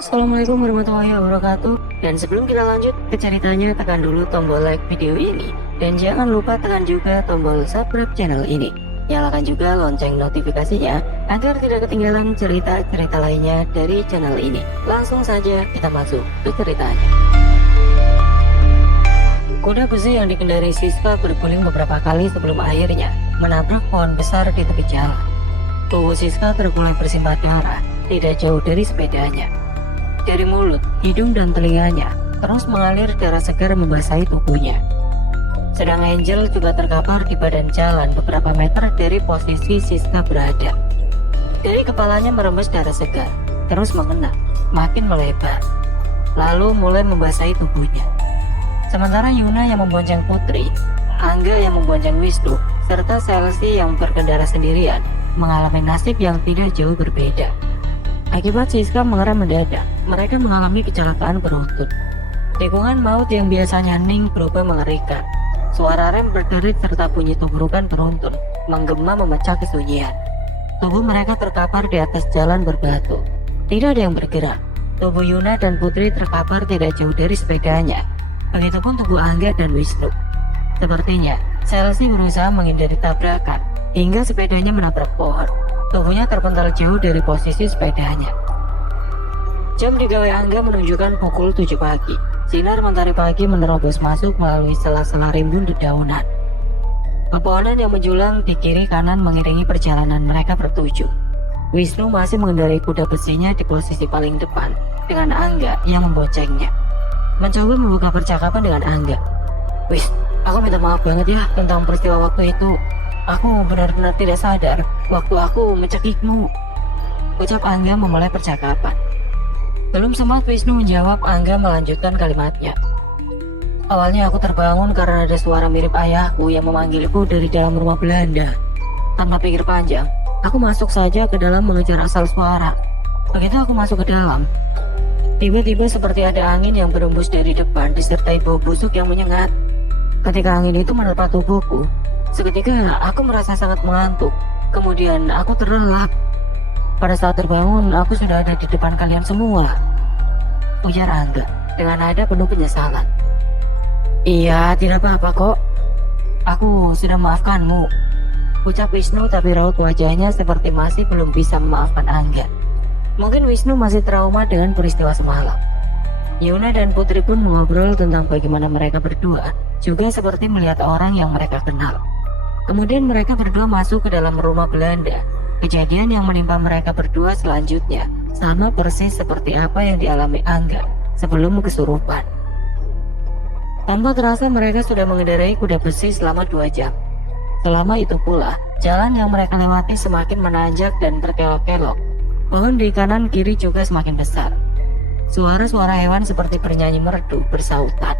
Assalamualaikum warahmatullahi wabarakatuh. Dan sebelum kita lanjut ke ceritanya, tekan dulu tombol like video ini. Dan jangan lupa tekan juga tombol subscribe channel ini. Nyalakan juga lonceng notifikasinya agar tidak ketinggalan cerita-cerita lainnya dari channel ini. Langsung saja kita masuk ke ceritanya. Kuda besi yang dikendarai Siska berguling beberapa kali sebelum akhirnya menabrak pohon besar di tepi jalan. Tubuh Siska terkulai bersimbah darah tidak jauh dari sepedanya. Dari mulut, hidung, dan telinganya terus mengalir darah segar membasahi tubuhnya. Sedang Angel juga terkapar di badan jalan beberapa meter dari posisi Siska berada. Dari kepalanya merembes darah segar, terus mengenang, makin melebar, lalu mulai membasahi tubuhnya. Sementara Yuna yang membonceng Putri, Angga yang membonceng Wisnu, serta Selsi yang berkendara sendirian mengalami nasib yang tidak jauh berbeda. Akibat Siska mengerem mendadak, mereka mengalami kecelakaan beruntun. Tikungan maut yang biasanya hening berubah mengerikan. Suara rem berderit serta bunyi tunggurukan beruntun menggema memecah kesunyian. Tubuh mereka terkapar di atas jalan berbatu. Tidak ada yang bergerak. Tubuh Yuna dan Putri terkapar tidak jauh dari sepedanya. Begitupun tubuh Angga dan Wisnu. Sepertinya Selsi berusaha menghindari tabrakan hingga sepedanya menabrak pohon. Tubuhnya terpental jauh dari posisi sepedanya. Jam di gawai Angga menunjukkan pukul 7 pagi. Sinar mentari pagi menerobos masuk melalui sela-sela rimbun dedaunan. Pepohonan yang menjulang di kiri kanan mengiringi perjalanan mereka bertuju. Wisnu masih mengendarai kuda besinya di posisi paling depan, dengan Angga yang memboncengnya. Mencoba membuka percakapan dengan Angga. "Wis, aku minta maaf banget ya tentang peristiwa waktu itu. Aku benar-benar tidak sadar waktu aku mencekikmu," ucap Angga memulai percakapan. Belum sempat Wisnu menjawab, Angga melanjutkan kalimatnya. "Awalnya aku terbangun karena ada suara mirip ayahku yang memanggilku dari dalam rumah Belanda. Tanpa pikir panjang, aku masuk saja ke dalam mengejar asal suara. Begitu aku masuk ke dalam, tiba-tiba seperti ada angin yang berembus dari depan disertai bau busuk yang menyengat. Ketika angin itu menerpa tubuhku, seketika aku merasa sangat mengantuk. Kemudian aku terlelap. Pada saat terbangun, aku sudah ada di depan kalian semua," ujar Angga dengan nada penuh penyesalan. "Iya, tidak apa-apa kok. Aku sudah memaafkanmu," ucap Wisnu, tapi raut wajahnya seperti masih belum bisa memaafkan Angga. Mungkin Wisnu masih trauma dengan peristiwa semalam. Yuna dan Putri pun mengobrol tentang bagaimana mereka berdua juga seperti melihat orang yang mereka kenal. Kemudian mereka berdua masuk ke dalam rumah Belanda. Kejadian yang menimpa mereka berdua selanjutnya sama persis seperti apa yang dialami Angga sebelum kesurupan. Tanpa terasa mereka sudah mengendarai kuda besi selama 2 jam. Selama itu pula, jalan yang mereka lewati semakin menanjak dan berkelok-kelok. Pohon di kanan kiri juga semakin besar. Suara-suara hewan seperti bernyanyi merdu bersautan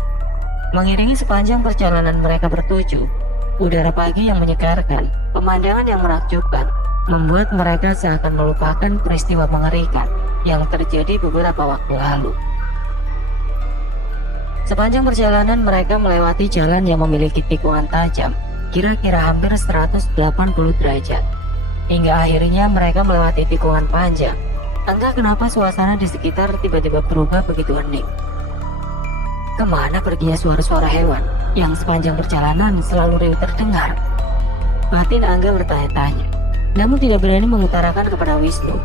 mengiringi sepanjang perjalanan mereka bertuju. Udara pagi yang menyegarkan, pemandangan yang menakjubkan, membuat mereka seakan melupakan peristiwa mengerikan yang terjadi beberapa waktu lalu. Sepanjang perjalanan mereka melewati jalan yang memiliki tikungan tajam, kira-kira hampir 180 derajat. Hingga akhirnya mereka melewati tikungan panjang. Entah kenapa suasana di sekitar tiba-tiba berubah begitu hening. Kemana perginya suara-suara hewan yang sepanjang perjalanan selalu riuh terdengar? Batin Angga bertanya-tanya, namun tidak berani mengutarakan kepada Wisnu.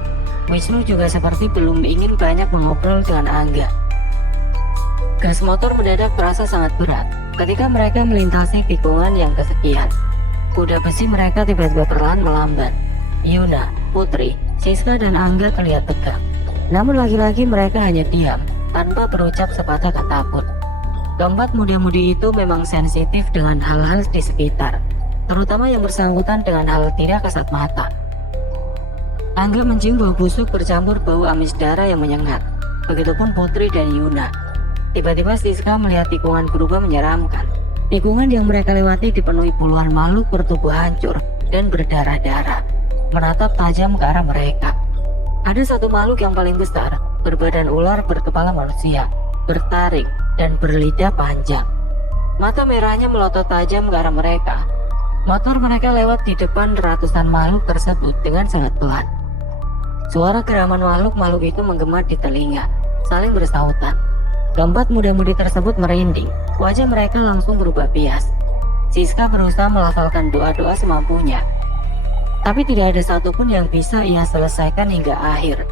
Wisnu juga seperti belum ingin banyak mengobrol dengan Angga. Gas motor mendadak terasa sangat berat ketika mereka melintasi tikungan yang kesekian. Kuda besi mereka tiba-tiba perlahan melambat. Yuna, Putri, Siska, dan Angga terlihat tegang. Namun lagi-lagi mereka hanya diam tanpa berucap sepatah kata pun. Keempat muda-mudi itu memang sensitif dengan hal-hal di sekitar, terutama yang bersangkutan dengan hal tidak kasat mata. Angga mencium bau busuk bercampur bau amis darah yang menyengat. Begitupun Putri dan Yuna. Tiba-tiba Siska melihat tikungan berubah menyeramkan. Tikungan yang mereka lewati dipenuhi puluhan makhluk bertubuh hancur dan berdarah-darah, menatap tajam ke arah mereka. Ada satu makhluk yang paling besar, berbadan ular berkepala manusia, bertaring, dan berlidah panjang. Mata merahnya melotot tajam ke arah mereka. Motor mereka lewat di depan ratusan makhluk tersebut dengan sangat pelan. Suara geraman makhluk-makhluk itu menggema di telinga. saling bersautan. Keempat muda-mudi tersebut merinding, wajah mereka langsung berubah bias. Siska berusaha melafalkan doa-doa semampunya, tapi tidak ada satupun yang bisa ia selesaikan hingga akhir.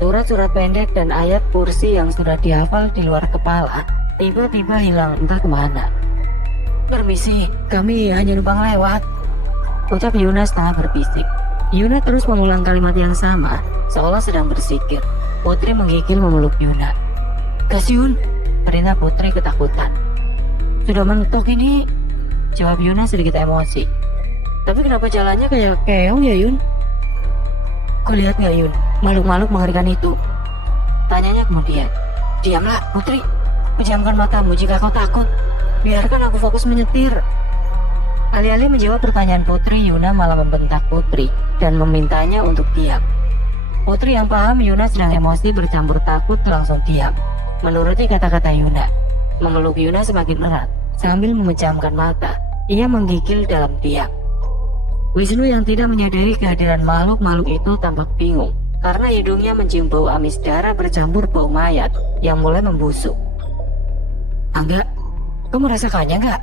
Surat-surat pendek dan ayat kursi yang sudah dihafal di luar kepala tiba-tiba hilang entah kemana. "Permisi, kami hanya numpang lewat," ucap Yuna setengah berbisik. Yuna terus mengulang kalimat yang sama, seolah sedang bersikir. Putri menggigil memeluk Yuna. "Kasiun," perintah Putri ketakutan. "Sudah mentok ini," jawab Yuna sedikit emosi. "Tapi kenapa jalannya kayak keong ya, Yun?" "Kau lihat nggak, Yun, makhluk-makhluk mengerikan itu?" tanyanya kemudian. "Diamlah, Putri. Pejamkan matamu jika kau takut. Biarkan aku fokus menyetir." Alih-alih menjawab pertanyaan Putri, Yuna malah membentak Putri dan memintanya untuk diam. Putri yang paham Yuna sedang emosi bercampur takut langsung diam, menuruti kata-kata Yuna. Memeluk Yuna semakin erat sambil memejamkan mata. Ia menggigil dalam diam. Wisnu yang tidak menyadari kehadiran makhluk-makhluk itu tampak bingung karena hidungnya mencium bau amis darah bercampur bau mayat yang mulai membusuk. "Angga, kau merasakannya nggak?"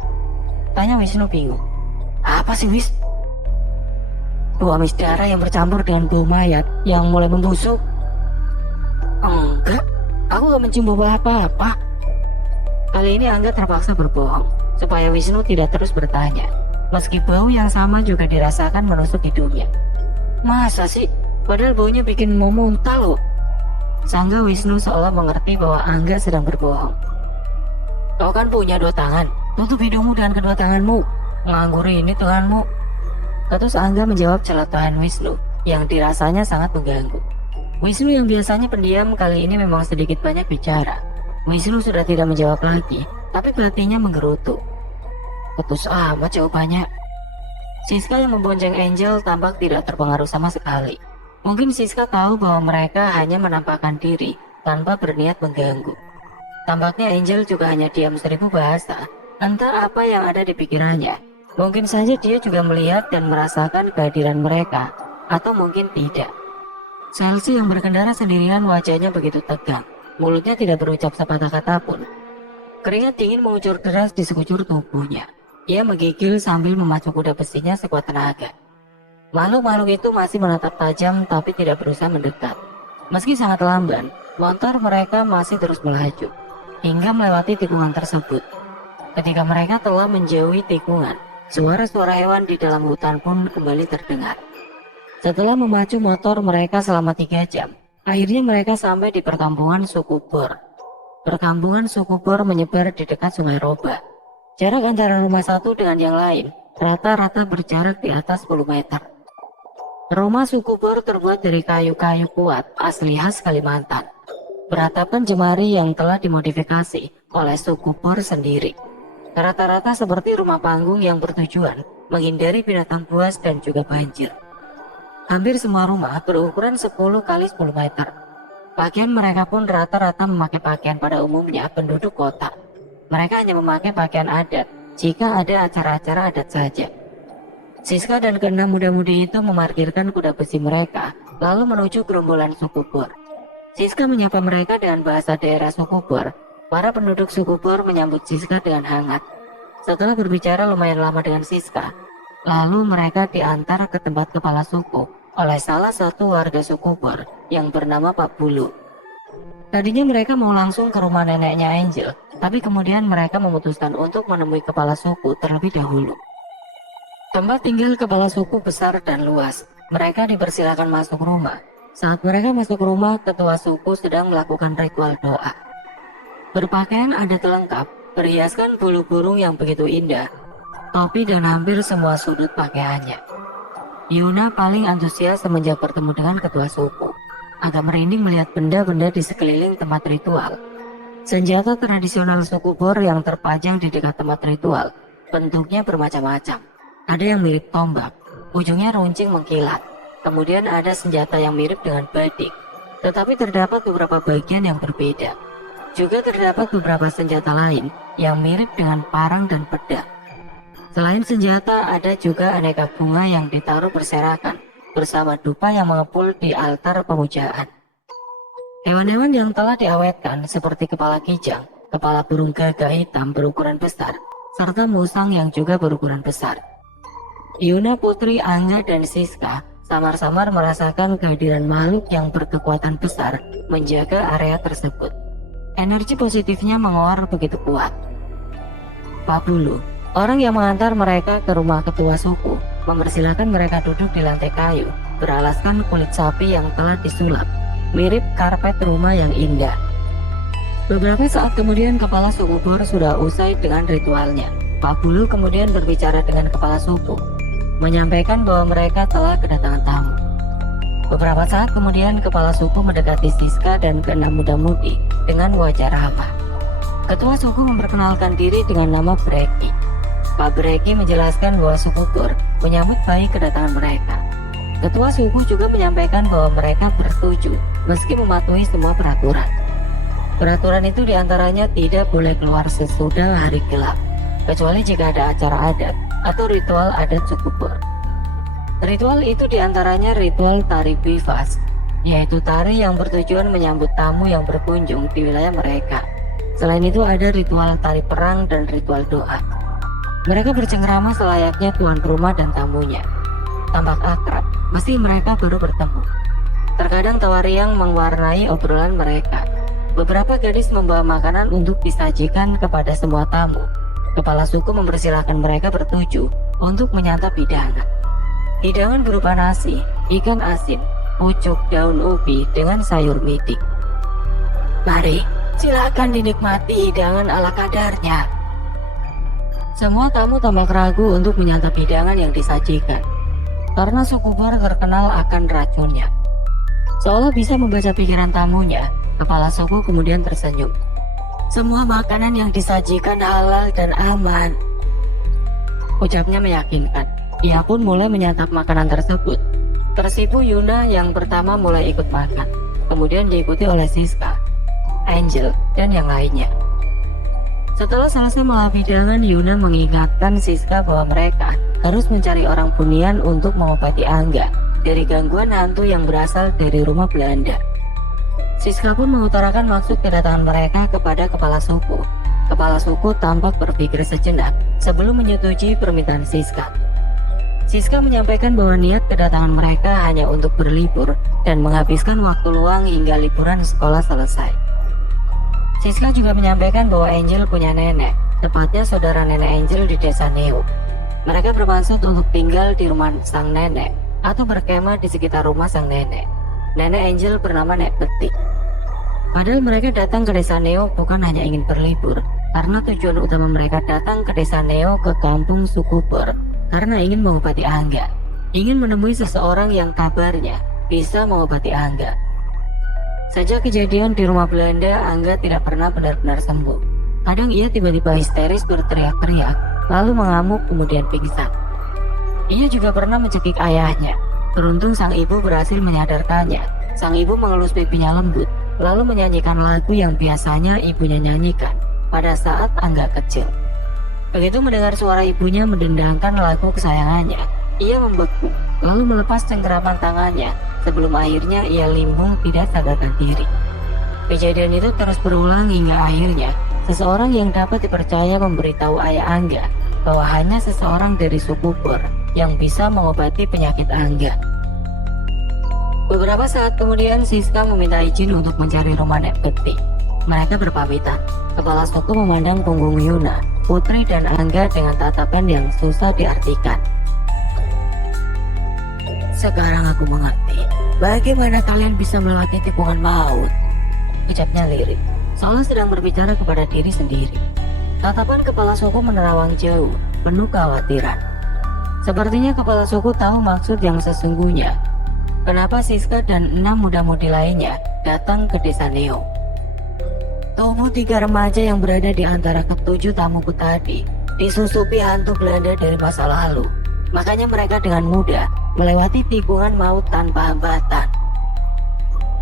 tanya Wisnu bingung. "Apa sih, Wis?" "Bau amis darah yang bercampur dengan bau mayat yang mulai membusuk." "Enggak, aku gak mencium bau apa-apa." Kali ini Angga terpaksa berbohong supaya Wisnu tidak terus bertanya, meski bau yang sama juga dirasakan menusuk hidungnya. "Masa sih? Padahal baunya bikin mau muntah loh." Sangga Wisnu seolah mengerti bahwa Angga sedang berbohong. "Kau kan punya 2 tangan, tutup hidungmu dengan kedua tanganmu. Nganggur ini Tuhanmu," terus Angga menjawab celotehan Wisnu yang dirasanya sangat mengganggu. Wisnu yang biasanya pendiam kali ini memang sedikit banyak bicara. Wisnu sudah tidak menjawab lagi, tapi batinnya menggerutu. Putus amat jawabannya. Siska yang membonceng Angel tampak tidak terpengaruh sama sekali. Mungkin Siska tahu bahwa mereka hanya menampakkan diri tanpa berniat mengganggu. Tampaknya Angel juga hanya diam 1000 bahasa, entah apa yang ada di pikirannya. Mungkin saja dia juga melihat dan merasakan kehadiran mereka, atau mungkin tidak. Chelsea yang berkendara sendirian wajahnya begitu tegang, mulutnya tidak berucap sepatah kata pun. Keringat dingin mengucur deras di sekujur tubuhnya. Ia menggigil sambil memacu kuda besinya sekuat tenaga. Makhluk-makhluk itu masih menatap tajam tapi tidak berusaha mendekat. Meski sangat lamban, motor mereka masih terus melaju hingga melewati tikungan tersebut. Ketika mereka telah menjauhi tikungan, suara-suara hewan di dalam hutan pun kembali terdengar. Setelah memacu motor mereka selama 3 jam, akhirnya mereka sampai di perkampungan suku Bor. Perkampungan suku Bor menyebar di dekat Sungai Roba. Jarak antara rumah satu dengan yang lain rata-rata berjarak di atas 10 meter. Rumah suku Bor terbuat dari kayu-kayu kuat asli khas Kalimantan, beratapan jemari yang telah dimodifikasi oleh suku Bor sendiri. Rata-rata seperti rumah panggung yang bertujuan menghindari binatang buas dan juga banjir. Hampir semua rumah berukuran 10 kali 10 meter. Pakaian mereka pun rata-rata memakai pakaian pada umumnya penduduk kota. Mereka hanya memakai pakaian adat jika ada acara-acara adat saja. Siska dan keenam muda-mudi itu memarkirkan kuda besi mereka, lalu menuju gerombolan suku Bor. Siska menyapa mereka dengan bahasa daerah suku Bor. Para penduduk suku Bor menyambut Siska dengan hangat. Setelah berbicara lumayan lama dengan Siska, lalu mereka diantar ke tempat kepala suku oleh salah satu warga suku Bor yang bernama Pak Bulu. Tadinya mereka mau langsung ke rumah neneknya Angel, tapi kemudian mereka memutuskan untuk menemui kepala suku terlebih dahulu. Tempat tinggal kepala suku besar dan luas. Mereka dipersilakan masuk rumah. Saat mereka masuk rumah, ketua suku sedang melakukan ritual doa. Berpakaian adat lengkap, berhiaskan bulu burung yang begitu indah, topi dan hampir semua sudut pakaiannya. Yuna paling antusias semenjak bertemu dengan ketua suku. Agak merinding melihat benda-benda di sekeliling tempat ritual. Senjata tradisional suku Bor yang terpajang di dekat tempat ritual, bentuknya bermacam-macam. Ada yang mirip tombak, ujungnya runcing mengkilat. Kemudian ada senjata yang mirip dengan badik, tetapi terdapat beberapa bagian yang berbeda. Juga terdapat beberapa senjata lain yang mirip dengan parang dan pedang. Selain senjata, ada juga aneka bunga yang ditaruh berserakan bersama dupa yang mengepul di altar pemujaan. Hewan-hewan yang telah diawetkan seperti kepala kijang, kepala burung gagak hitam berukuran besar, serta musang yang juga berukuran besar. Yuna, Putri, Angga, dan Siska samar-samar merasakan kehadiran makhluk yang berkekuatan besar menjaga area tersebut. Energi positifnya menguar begitu kuat. Pak Bulu, orang yang mengantar mereka ke rumah ketua suku, mempersilahkan mereka duduk di lantai kayu, beralaskan kulit sapi yang telah disulap, mirip karpet rumah yang indah. Beberapa saat kemudian kepala suku Bor sudah usai dengan ritualnya. Pak Bulu kemudian berbicara dengan kepala suku, menyampaikan bahwa mereka telah kedatangan tamu. Beberapa saat kemudian kepala suku mendekati Siska dan keenam muda-mudi dengan wajah ramah. Ketua suku memperkenalkan diri dengan nama Breki. Pak Breki menjelaskan bahwa suku Bor menyambut baik kedatangan mereka. Ketua suku juga menyampaikan bahwa mereka bersetuju meski mematuhi semua peraturan. Peraturan itu diantaranya tidak boleh keluar sesudah hari gelap, kecuali jika ada acara adat atau ritual adat suku Bor. Ritual itu diantaranya ritual tari bivas, yaitu tari yang bertujuan menyambut tamu yang berkunjung di wilayah mereka. Selain itu ada ritual tari perang dan ritual doa. Mereka bercengkrama selayaknya tuan rumah dan tamunya. Tampak akrab, meski mereka baru bertemu. Terkadang tawa riang mewarnai obrolan mereka. Beberapa gadis membawa makanan untuk disajikan kepada semua tamu. Kepala suku mempersilahkan mereka bertuju untuk menyantap hidangan. Hidangan berupa nasi, ikan asin, pucuk daun ubi dengan sayur mitik. Mari, silakan dinikmati hidangan ala kadarnya. Semua tamu tampak ragu untuk menyantap hidangan yang disajikan, karena suku Bor terkenal akan racunnya. Seolah bisa membaca pikiran tamunya, kepala suku kemudian tersenyum. Semua makanan yang disajikan halal dan aman, ucapnya meyakinkan. Ia pun mulai menyantap makanan tersebut. Tersipu Yuna yang pertama mulai ikut makan, kemudian diikuti oleh Siska, Angel, dan yang lainnya. Setelah selesai melahap hidangan, Yuna mengingatkan Siska bahwa mereka harus mencari orang Bunian untuk mengobati Angga dari gangguan hantu yang berasal dari rumah Belanda. Siska pun mengutarakan maksud kedatangan mereka kepada kepala suku. Kepala suku tampak berpikir sejenak sebelum menyetujui permintaan Siska. Siska menyampaikan bahwa niat kedatangan mereka hanya untuk berlibur dan menghabiskan waktu luang hingga liburan sekolah selesai. Siska juga menyampaikan bahwa Angel punya nenek, tepatnya saudara nenek Angel di desa Neo. Mereka bermaksud untuk tinggal di rumah sang nenek atau berkemah di sekitar rumah sang nenek. Nenek Angel bernama Nek Peti. Padahal mereka datang ke desa Neo bukan hanya ingin berlibur, karena tujuan utama mereka datang ke desa Neo ke kampung suku Bor karena ingin mengobati Angga, ingin menemui seseorang yang kabarnya bisa mengobati Angga. Sejak kejadian di rumah Belanda, Angga tidak pernah benar-benar sembuh. Kadang ia tiba-tiba histeris berteriak-teriak, lalu mengamuk kemudian pingsan. Ia juga pernah mencekik ayahnya. Beruntung sang ibu berhasil menyadarkannya. Sang ibu mengelus pipinya lembut, lalu menyanyikan lagu yang biasanya ibunya nyanyikan pada saat Angga kecil. Begitu mendengar suara ibunya mendendangkan lagu kesayangannya, ia membeku, lalu melepas cengkeraman tangannya sebelum akhirnya ia limbung tidak sadarkan diri. Kejadian itu terus berulang hingga akhirnya seseorang yang dapat dipercaya memberitahu ayah Angga bahwa hanya seseorang dari suku Bor yang bisa mengobati penyakit Angga. Beberapa saat kemudian Siska meminta izin untuk mencari rumah Nek Peti. Mereka berpamitan. Kepala suku memandang punggung Yuna, Putri, dan Angga dengan tatapan yang susah diartikan. Sekarang aku mengerti bagaimana kalian bisa melewati tipuan maut, ucapnya lirik, seolah sedang berbicara kepada diri sendiri. Tatapan kepala suku menerawang jauh, penuh kekhawatiran. Sepertinya kepala suku tahu maksud yang sesungguhnya. Kenapa Siska dan 6 muda-mudi lainnya datang ke desa Neo? Tubuh 3 remaja yang berada di antara ke-7 tamuku tadi disusupi hantu Belanda dari masa lalu. Makanya mereka dengan mudah melewati tikungan maut tanpa hambatan.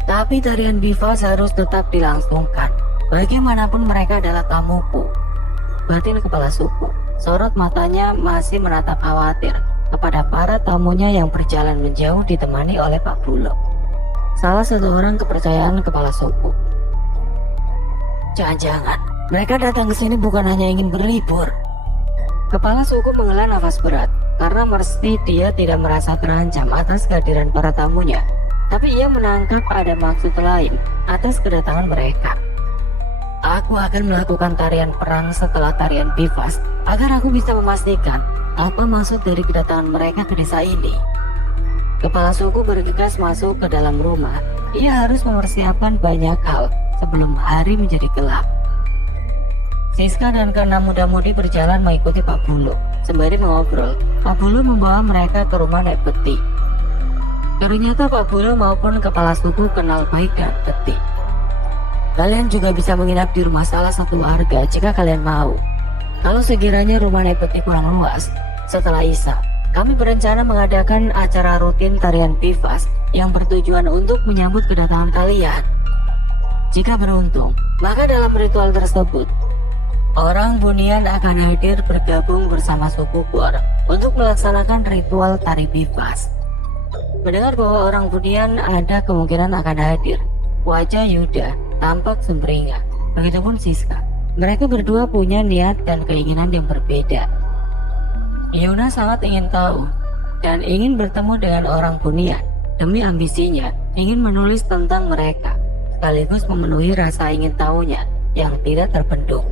Tapi tarian bivas harus tetap dilangsungkan. Bagaimanapun mereka adalah tamuku. Batin kepala suku, sorot matanya masih menatap khawatir kepada para tamunya yang berjalan menjauh ditemani oleh Pak Bulog. salah satu orang kepercayaan kepala suku. Jangan-jangan mereka datang ke sini bukan hanya ingin berlibur. Kepala suku menghela nafas berat karena mesti dia tidak merasa terancam atas kehadiran para tamunya, tapi ia menangkap ada maksud lain atas kedatangan mereka. Aku akan melakukan tarian perang setelah tarian bivas agar aku bisa memastikan apa maksud dari kedatangan mereka ke desa ini. Kepala suku bergegas masuk ke dalam rumah. Ia harus mempersiapkan banyak hal sebelum hari menjadi gelap. Siska dan keenam muda-mudi berjalan mengikuti Pak Bulu. Sembari mengobrol, Pak Bulu membawa mereka ke rumah Nek Peti. Ternyata Pak Bulu maupun kepala suku kenal baik dengan Peti. Kalian juga bisa menginap di rumah salah satu warga jika kalian mau. Kalau sekiranya rumah Nek Peti kurang luas, setelah Isya, kami berencana mengadakan acara rutin tarian bivas yang bertujuan untuk menyambut kedatangan kalian. Jika beruntung, maka dalam ritual tersebut, orang Bunian akan hadir bergabung bersama suku Bor untuk melaksanakan ritual tari bivas. Mendengar bahwa orang Bunian ada kemungkinan akan hadir, wajah Yuda tampak sumringah. Begitupun Siska. Mereka berdua punya niat dan keinginan yang berbeda. Yuna sangat ingin tahu dan ingin bertemu dengan orang Bunian. Demi ambisinya, ingin menulis tentang mereka, sekaligus memenuhi rasa ingin tahunya yang tidak terbendung.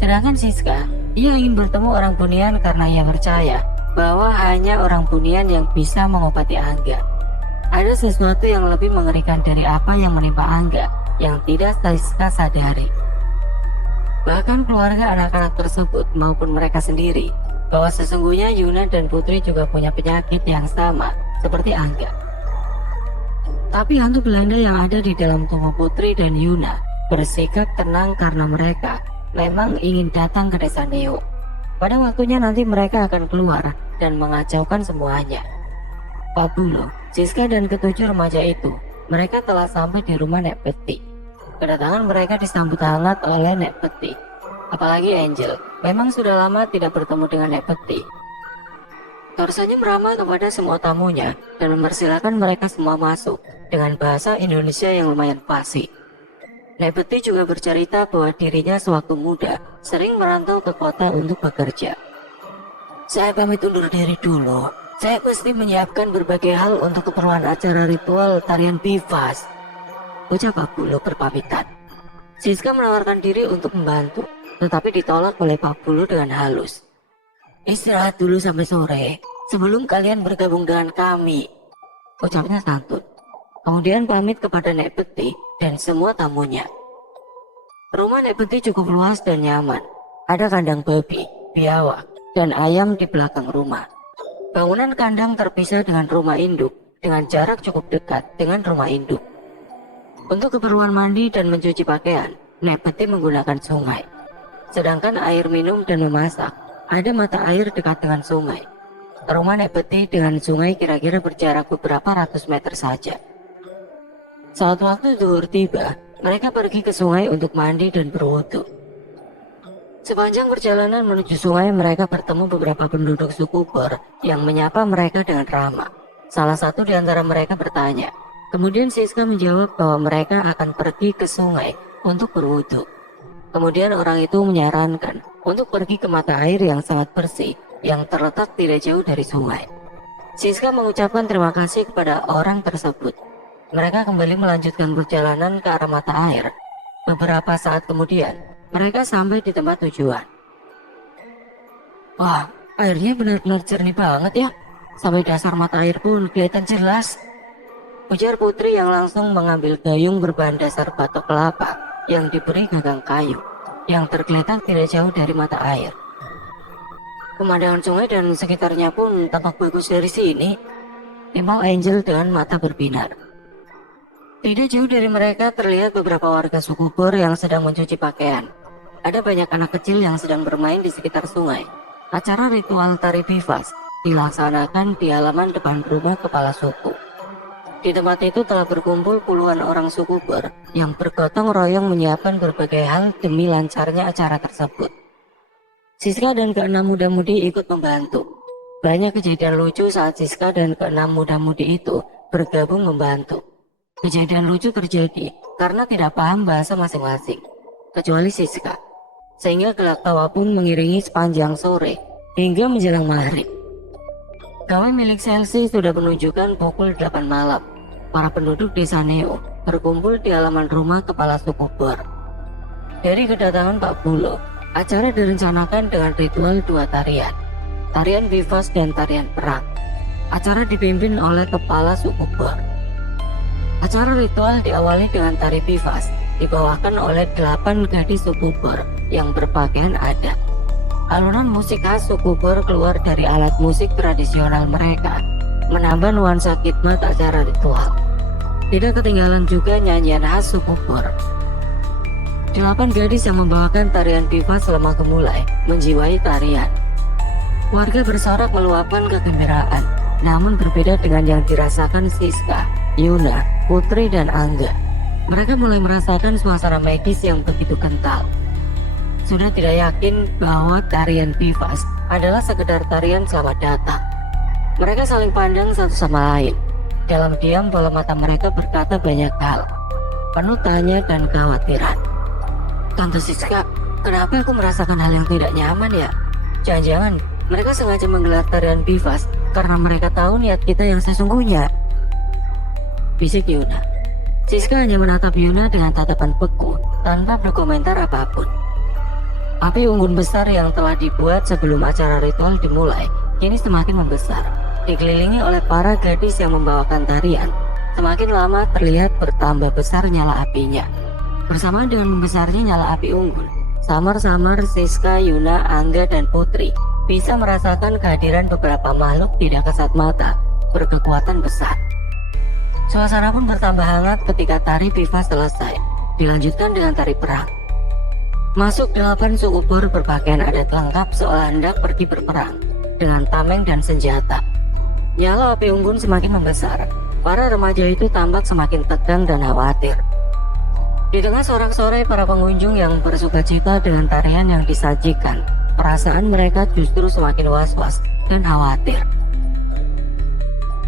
Sedangkan Siska, ia ingin bertemu orang Bunian karena ia percaya bahwa hanya orang Bunian yang bisa mengobati Angga. Ada sesuatu yang lebih mengerikan dari apa yang menimpa Angga yang tidak Siska sadari. Bahkan keluarga anak-anak tersebut maupun mereka sendiri, bahwa sesungguhnya Yuna dan Putri juga punya penyakit yang sama seperti Angga. Tapi hantu Belanda yang ada di dalam tubuh Putri dan Yuna bersikap tenang karena mereka memang ingin datang ke desa Neo. Pada waktunya nanti mereka akan keluar dan mengacaukan semuanya. Pak Bulu, Siska dan ketujuh remaja itu, mereka telah sampai di rumah Nek Peti. Kedatangan mereka disambut hangat oleh Nek Peti. Apalagi Angel, memang sudah lama tidak bertemu dengan Nek Peti. Torsonya meramah kepada semua tamunya dan mempersilahkan mereka semua masuk dengan bahasa Indonesia yang lumayan fasih. Nek Peti juga bercerita bahwa dirinya sewaktu muda sering merantau ke kota untuk bekerja. Saya pamit undur diri dulu. Saya mesti menyiapkan berbagai hal untuk keperluan acara ritual tarian bivas. Ucap Pak Bulu berpamitan. Siska menawarkan diri untuk membantu, tetapi ditolak oleh Pak Bulu dengan halus. Istirahat dulu sampai sore, sebelum kalian bergabung dengan kami, ucapnya santun. Kemudian pamit kepada Nek Peti dan semua tamunya. Rumah Nek Peti cukup luas dan nyaman. Ada kandang babi, biawak, dan ayam di belakang rumah. Bangunan kandang terpisah dengan rumah induk dengan jarak cukup dekat dengan rumah induk. Untuk keperluan mandi dan mencuci pakaian, Nek Peti menggunakan sungai. Sedangkan air minum dan memasak, ada mata air dekat dengan sungai. Rumah Nek Peti dengan sungai kira-kira berjarak beberapa ratus meter saja. Saat waktu zuhur tiba, mereka pergi ke sungai untuk mandi dan berwudu. Sepanjang perjalanan menuju sungai, mereka bertemu beberapa penduduk suku Bor yang menyapa mereka dengan ramah. Salah satu di antara mereka bertanya. Kemudian Siska menjawab bahwa mereka akan pergi ke sungai untuk berwudu. Kemudian orang itu menyarankan untuk pergi ke mata air yang sangat bersih yang terletak tidak jauh dari sungai. Siska mengucapkan terima kasih kepada orang tersebut. Mereka kembali melanjutkan perjalanan ke arah mata air. Beberapa saat kemudian, mereka sampai di tempat tujuan. Wah, airnya benar-benar jernih banget ya. Sampai dasar mata air pun kelihatan jelas, ujar Putri yang langsung mengambil gayung berbahan dasar batok kelapa yang diberi gagang kayu yang tergeletak tidak jauh dari mata air. Pemandangan sungai dan sekitarnya pun tampak bagus dari sini, timbal Angel dengan mata berbinar. Tidak jauh dari mereka terlihat beberapa warga suku Bor yang sedang mencuci pakaian. Ada banyak anak kecil yang sedang bermain di sekitar sungai. Acara ritual tari bivas dilaksanakan di halaman depan rumah kepala suku. Di tempat itu telah berkumpul puluhan orang suku Bor yang bergotong royong menyiapkan berbagai hal demi lancarnya acara tersebut. Siska dan keenam muda-mudi ikut membantu. Banyak kejadian lucu saat Siska dan keenam muda-mudi itu bergabung membantu. Kejadian lucu terjadi karena tidak paham bahasa masing-masing, kecuali Siska. Sehingga gelak tawa pun mengiringi sepanjang sore hingga menjelang maghrib. Gawai milik Chelsea sudah menunjukkan pukul 8 malam. Para penduduk desa Neo berkumpul di halaman rumah kepala suku Bor. Dari kedatangan Pak Bulo, acara direncanakan dengan ritual 2 tarian. Tarian bivas dan tarian perang. Acara dipimpin oleh kepala suku Bor. Acara ritual diawali dengan tari bivas, dibawakan oleh 8 gadis suku Bor yang berpakaian adat. Alunan musik khas suku Bor keluar dari alat musik tradisional mereka, menambah nuansa khidmat acara ritual. Tidak ketinggalan juga nyanyian khas suku Bor. 8 gadis yang membawakan tarian bivas selama gemulai menjiwai tarian. Warga bersorak meluapkan kegembiraan, namun berbeda dengan yang dirasakan Siska, Yuna, Putri, dan Angga. Mereka mulai merasakan suasana magis yang begitu kental. Sudah tidak yakin bahwa tarian bivas adalah sekedar tarian selamat datang. Mereka saling pandang satu sama lain. Dalam diam bola mata mereka berkata banyak hal, penuh tanya dan kekhawatiran. Tante Siska, kenapa aku merasakan hal yang tidak nyaman ya? Jangan-jangan mereka sengaja menggelar tarian bivas karena mereka tahu niat kita yang sesungguhnya. Bisik Yuna. Siska hanya menatap Yuna dengan tatapan beku tanpa berkomentar apapun. Api unggun besar yang telah dibuat sebelum acara ritual dimulai kini semakin membesar, dikelilingi oleh para gadis yang membawakan tarian. Semakin lama terlihat bertambah besar nyala apinya. Bersamaan dengan membesarnya nyala api unggun, samar-samar Siska, Yuna, Angga, dan Putri bisa merasakan kehadiran beberapa makhluk tidak kasat mata berkekuatan besar. Suasana pun bertambah hangat ketika tari bivas selesai, dilanjutkan dengan tari perang. Masuk 8 suku Bor berpakaian adat lengkap seolah hendak pergi berperang dengan tameng dan senjata. Nyala api unggun semakin membesar. Para remaja itu tampak semakin tegang dan khawatir. Di tengah sorak-sorai para pengunjung yang bersukacita dengan tarian yang disajikan, perasaan mereka justru semakin was-was dan khawatir.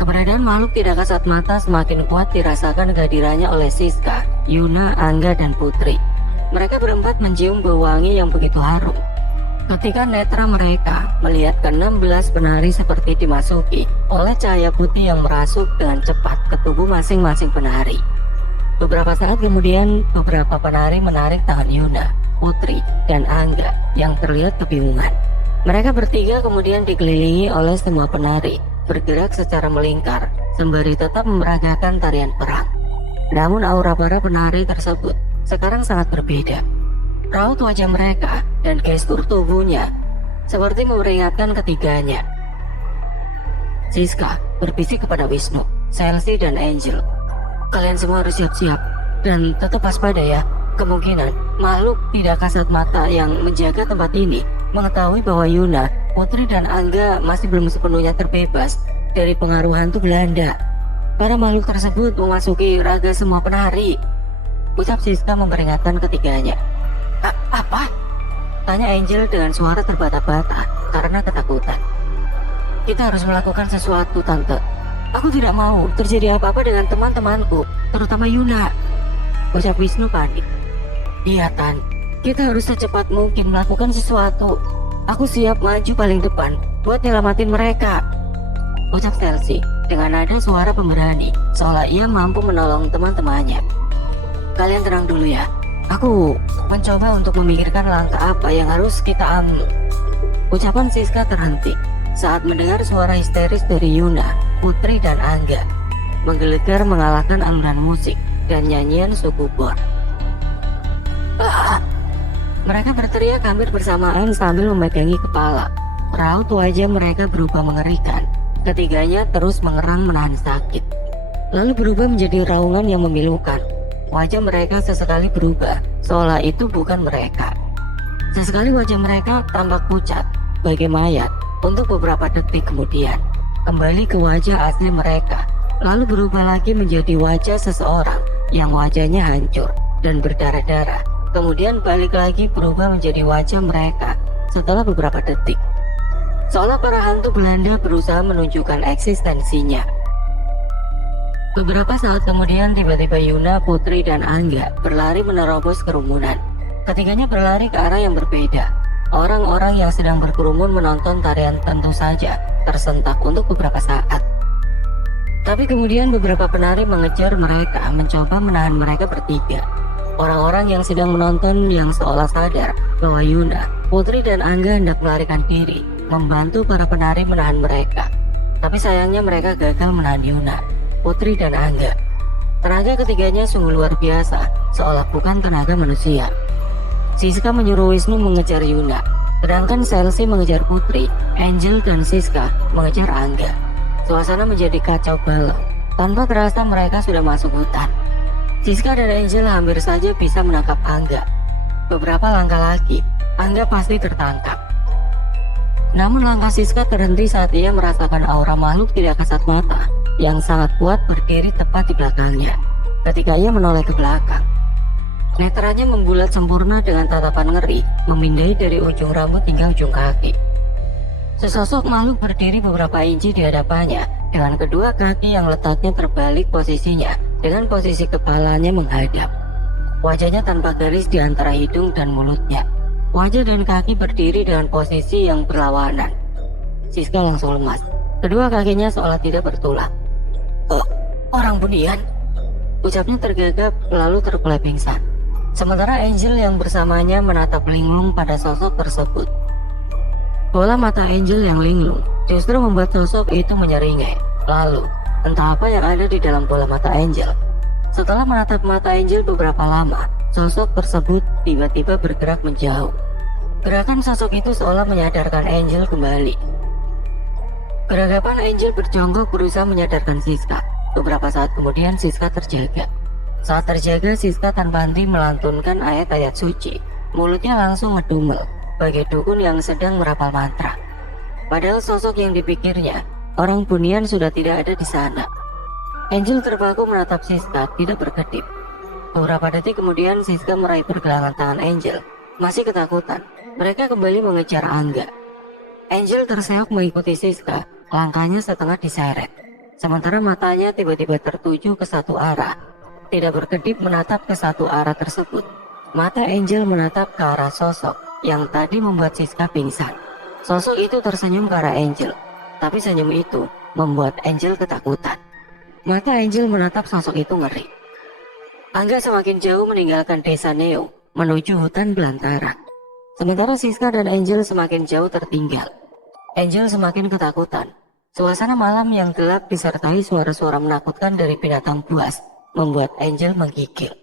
Keberadaan makhluk tidak kasat mata semakin kuat dirasakan kehadirannya oleh Siska, Yuna, Angga, dan Putri. Mereka berempat mencium bau wangi yang begitu harum. Ketika netra mereka melihat ke-16 penari seperti dimasuki oleh cahaya putih yang merasuk dengan cepat ke tubuh masing-masing penari. Beberapa saat kemudian, beberapa penari menarik tangan Yuna, Putri, dan Angga yang terlihat kebingungan. Mereka bertiga kemudian dikelilingi oleh semua penari, bergerak secara melingkar, sembari tetap memeragakan tarian perang. Namun aura para penari tersebut sekarang sangat berbeda. Raut wajah mereka dan gestur tubuhnya seperti memperingatkan ketiganya. Siska berbisik kepada Wisnu, Chelsea, dan Angel. Kalian semua harus siap-siap dan tetap waspada ya. Kemungkinan makhluk tidak kasat mata yang menjaga tempat ini mengetahui bahwa Yuna, Putri, dan Angga masih belum sepenuhnya terbebas dari pengaruh hantu Belanda. Para makhluk tersebut memasuki raga semua penari. Ucap Siska memperingatkan ketiganya. Apa? Tanya Angel dengan suara terbata-bata karena ketakutan. Kita harus melakukan sesuatu, Tante. Aku tidak mau terjadi apa-apa dengan teman-temanku, terutama Yuna. Ucap Wisnu panik. Iya, Tan. Kita harus secepat mungkin melakukan sesuatu. Aku siap maju paling depan buat nyelamatin mereka. Ucap Chelsea dengan nada suara pemberani, seolah ia mampu menolong teman-temannya. Kalian tenang dulu ya. Aku mencoba untuk memikirkan langkah apa yang harus kita ambil. Ucapan Siska terhenti saat mendengar suara histeris dari Yuna, Putri, dan Angga menggelegar mengalahkan alunan musik dan nyanyian suku Bor. Mereka berteriak hampir bersamaan sambil memegangi kepala. Raut wajah mereka berubah mengerikan. Ketiganya terus mengerang menahan sakit, lalu berubah menjadi raungan yang memilukan. Wajah mereka sesekali berubah, seolah itu bukan mereka. Sesekali wajah mereka tampak pucat, bagai mayat, untuk beberapa detik kemudian kembali ke wajah asli mereka, lalu berubah lagi menjadi wajah seseorang yang wajahnya hancur dan berdarah-darah. Kemudian balik lagi berubah menjadi wajah mereka setelah beberapa detik. Seolah para hantu Belanda berusaha menunjukkan eksistensinya. Beberapa saat kemudian tiba-tiba Yuna, Putri, dan Angga berlari menerobos kerumunan. Ketiganya berlari ke arah yang berbeda. Orang-orang yang sedang berkerumun menonton tarian tentu saja tersentak untuk beberapa saat. Tapi kemudian beberapa penari mengejar mereka, mencoba menahan mereka bertiga. Orang-orang yang sedang menonton yang seolah sadar bahwa Yuna, Putri, dan Angga hendak melarikan diri, membantu para penari menahan mereka. Tapi sayangnya mereka gagal menahan Yuna, Putri, dan Angga. Tenaga ketiganya sungguh luar biasa, seolah bukan tenaga manusia. Siska menyuruh Wisnu mengejar Yuna, sedangkan Chelsea mengejar Putri, Angel dan Siska mengejar Angga. Suasana menjadi kacau balau. Tanpa terasa mereka sudah masuk hutan. Siska dan Angel hampir saja bisa menangkap Angga. Beberapa langkah lagi, Angga pasti tertangkap. Namun langkah Siska terhenti saat ia merasakan aura makhluk tidak kasat mata yang sangat kuat berdiri tepat di belakangnya. Ketika ia menoleh ke belakang, netranya membulat sempurna dengan tatapan ngeri, memindai dari ujung rambut hingga ujung kaki. Sesosok makhluk berdiri beberapa inci di hadapannya, dengan kedua kaki yang letaknya terbalik posisinya, dengan posisi kepalanya menghadap. Wajahnya tanpa garis di antara hidung dan mulutnya. Wajah dan kaki berdiri dengan posisi yang berlawanan. Siska langsung lemas. Kedua kakinya seolah tidak bertulang. "Oh, orang budian," ucapnya tergagap lalu terpelai pingsan. Sementara Angel yang bersamanya menatap linglung pada sosok tersebut. Bola mata Angel yang linglung justru membuat sosok itu menyeringai. Lalu, entah apa yang ada di dalam bola mata Angel. Setelah menatap mata Angel beberapa lama, sosok tersebut tiba-tiba bergerak menjauh. Gerakan sosok itu seolah menyadarkan Angel kembali. Geragapan Angel berjongkok berusaha menyadarkan Siska. Beberapa saat kemudian Siska terjaga. Saat terjaga, Siska tanpa henti melantunkan ayat-ayat suci. Mulutnya langsung ngedumel, bagai dukun yang sedang merapal mantra. Padahal sosok yang dipikirnya, orang bunian sudah tidak ada di sana. Angel terpaku menatap Siska, tidak berkedip. Beberapa detik kemudian Siska meraih pergelangan tangan Angel. Masih ketakutan, mereka kembali mengejar Angga. Angel terseok mengikuti Siska, langkahnya setengah diseret. Sementara matanya tiba-tiba tertuju ke satu arah. Tidak berkedip menatap ke satu arah tersebut. Mata Angel menatap ke arah sosok yang tadi membuat Siska pingsan. Sosok itu tersenyum ke arah Angel, tapi senyum itu membuat Angel ketakutan. Mata Angel menatap sosok itu ngeri. Angga semakin jauh meninggalkan desa Neo, menuju hutan belantara. Sementara Siska dan Angel semakin jauh tertinggal. Angel semakin ketakutan. Suasana malam yang gelap disertai suara-suara menakutkan dari binatang buas membuat Angel menggigil.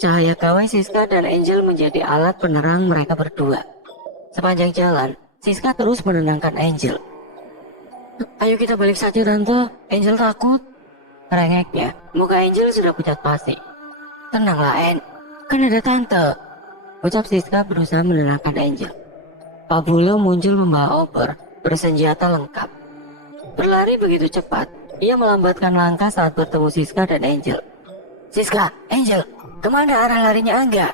Cahaya gawai Siska dan Angel menjadi alat penerang mereka berdua. Sepanjang jalan, Siska terus menenangkan Angel. "Ayo kita balik saja Tante, Angel takut." Rengeknya, muka Angel sudah pucat pasi. "Tenanglah En, kan ada Tante," ucap Siska berusaha menenangkan Angel. Pak Bulo muncul membawa obor, bersenjata lengkap. Berlari begitu cepat, ia melambatkan langkah saat bertemu Siska dan Angel. "Siska, Angel, kemana arah larinya Angga?"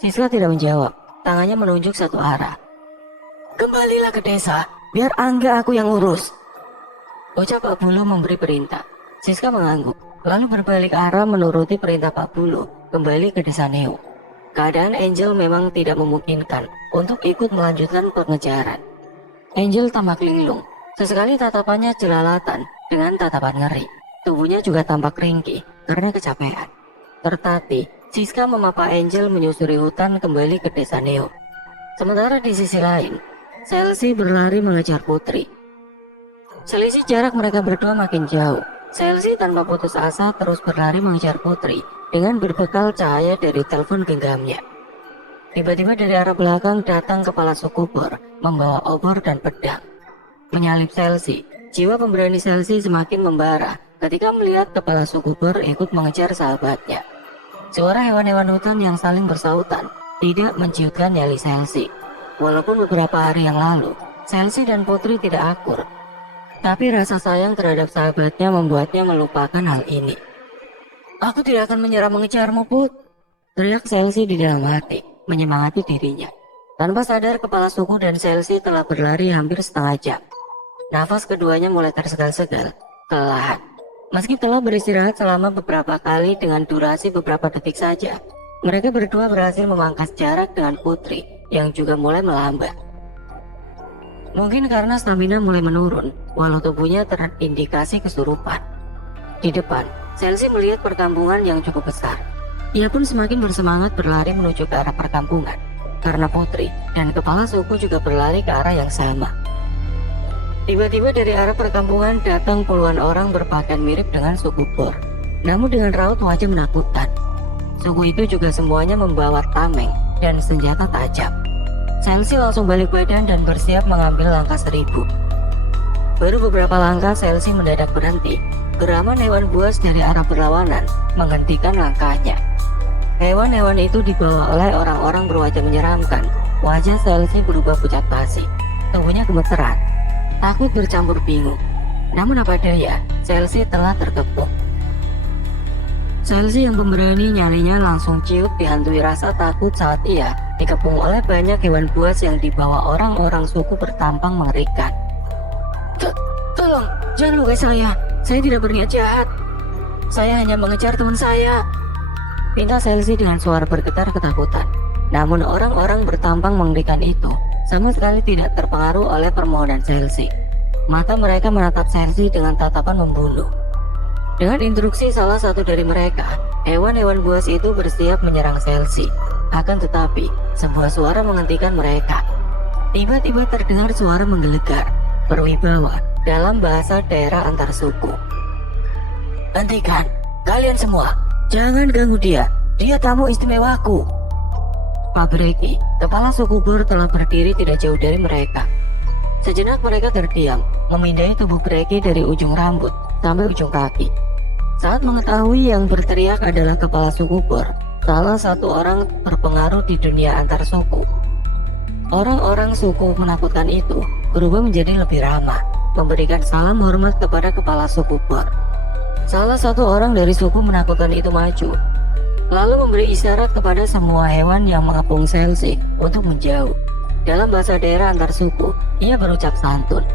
Siska tidak menjawab, tangannya menunjuk satu arah. "Kembalilah ke desa, biar Angga aku yang urus," ucap Pak Bulo memberi perintah. Siska mengangguk, lalu berbalik arah menuruti perintah Pak Bulo, kembali ke desa Neo. Keadaan Angel memang tidak memungkinkan untuk ikut melanjutkan pengejaran. Angel tampak linglung, sesekali tatapannya jelalatan dengan tatapan ngeri. Tubuhnya juga tampak ringkih karena kecapean. Tertatih, Siska memapa Angel menyusuri hutan kembali ke desa Neo. Sementara di sisi lain, Chelsea berlari mengejar Putri. Selisih jarak mereka berdua makin jauh. Chelsea tanpa putus asa terus berlari mengejar Putri dengan berbekal cahaya dari telepon genggamnya. Tiba-tiba dari arah belakang datang kepala suku Bor membawa obor dan pedang. Menyalip Chelsea, jiwa pemberani Chelsea semakin membara ketika melihat kepala suku Bor ikut mengejar sahabatnya. Suara hewan-hewan hutan yang saling bersautan tidak menciutkan nyali Chelsea. Walaupun beberapa hari yang lalu, Chelsea dan Putri tidak akur, tapi rasa sayang terhadap sahabatnya membuatnya melupakan hal ini. "Aku tidak akan menyerah mengejarmu, Put," teriak Chelsea di dalam hati, menyemangati dirinya. Tanpa sadar kepala suku dan Chelsea telah berlari hampir setengah jam. Nafas keduanya mulai tersegal-segal, kelelahan. Meski telah beristirahat selama beberapa kali dengan durasi beberapa detik saja, mereka berdua berhasil memangkas jarak dengan Putri yang juga mulai melambat. Mungkin karena stamina mulai menurun, walau tubuhnya terindikasi kesurupan. Di depan, Chelsea melihat perkampungan yang cukup besar. Ia pun semakin bersemangat berlari menuju ke arah perkampungan, karena Putri dan kepala suku juga berlari ke arah yang sama. Tiba-tiba dari arah perkampungan datang puluhan orang berpakaian mirip dengan suku Bor, namun dengan raut wajah menakutkan. Suku itu juga semuanya membawa tameng dan senjata tajam. Chelsea langsung balik badan dan bersiap mengambil langkah 1000. Baru beberapa langkah Chelsea mendadak berhenti. Geraman hewan buas dari arah berlawanan menghentikan langkahnya. Hewan-hewan itu dibawa oleh orang-orang berwajah menyeramkan. Wajah Chelsea berubah pucat pasi, tubuhnya gemeteran, takut bercampur bingung. Namun apa daya, Chelsea telah terkepung. Chelsea yang pemberani nyalinya langsung ciut dihantui rasa takut saat ia dikepung oleh banyak hewan buas yang dibawa orang-orang suku bertampang mengerikan. Tolong, jangan lukai saya tidak berniat jahat. Saya hanya mengejar teman saya, pinta Chelsea dengan suara bergetar ketakutan. Namun orang-orang bertampang mengerikan itu sama sekali tidak terpengaruh oleh permohonan Chelsea. Mata mereka menatap Chelsea dengan tatapan membunuh. Dengan instruksi salah satu dari mereka, hewan-hewan buas itu bersiap menyerang Chelsea. Akan tetapi, sebuah suara menghentikan mereka. Tiba-tiba terdengar suara menggelegar, berwibawa dalam bahasa daerah antar suku. Hentikan, kalian semua, jangan ganggu dia tamu istimewaku. Pak Breki, kepala suku Bor, telah berdiri tidak jauh dari mereka. Sejenak mereka terdiam, memindai tubuh Breki dari ujung rambut sampai ujung kaki. Saat mengetahui yang berteriak adalah kepala suku Bor, salah satu orang berpengaruh di dunia antar suku. Orang-orang suku menakutkan itu berubah menjadi lebih ramah, memberikan salam hormat kepada kepala suku Bor. Salah satu orang dari suku menakutkan itu maju, lalu memberi isyarat kepada semua hewan yang mengepung Chelsea untuk menjauh. Dalam bahasa daerah antar suku, ia berucap santun.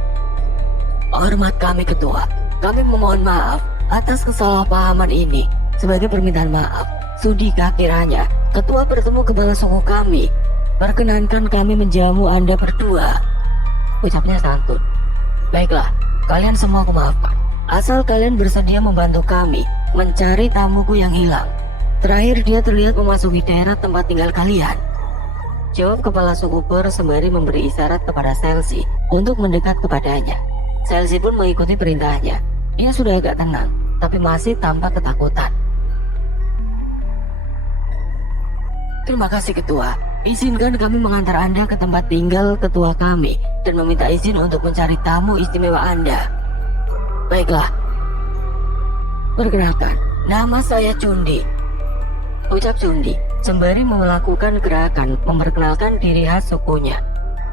Hormat kami ketua, kami memohon maaf atas kesalahpahaman ini. Sebagai permintaan maaf, sudikah kiranya ketua bertemu kepala suku kami? Perkenankan kami menjamu Anda berdua. Ucapnya santun. Baiklah, kalian semua aku maafkan, asal kalian bersedia membantu kami mencari tamuku yang hilang. Terakhir dia terlihat memasuki daerah tempat tinggal kalian. Jawab kepala suku Bor sembari memberi isyarat kepada Chelsea untuk mendekat kepadanya. Chelsea pun mengikuti perintahnya. Ia sudah agak tenang, tapi masih tampak ketakutan. Terima kasih ketua. Izinkan kami mengantar Anda ke tempat tinggal ketua kami dan meminta izin untuk mencari tamu istimewa Anda. Baiklah. Perkenalkan, nama saya Cundi. Ucap Cundi sembari melakukan gerakan memperkenalkan diri khas sukunya.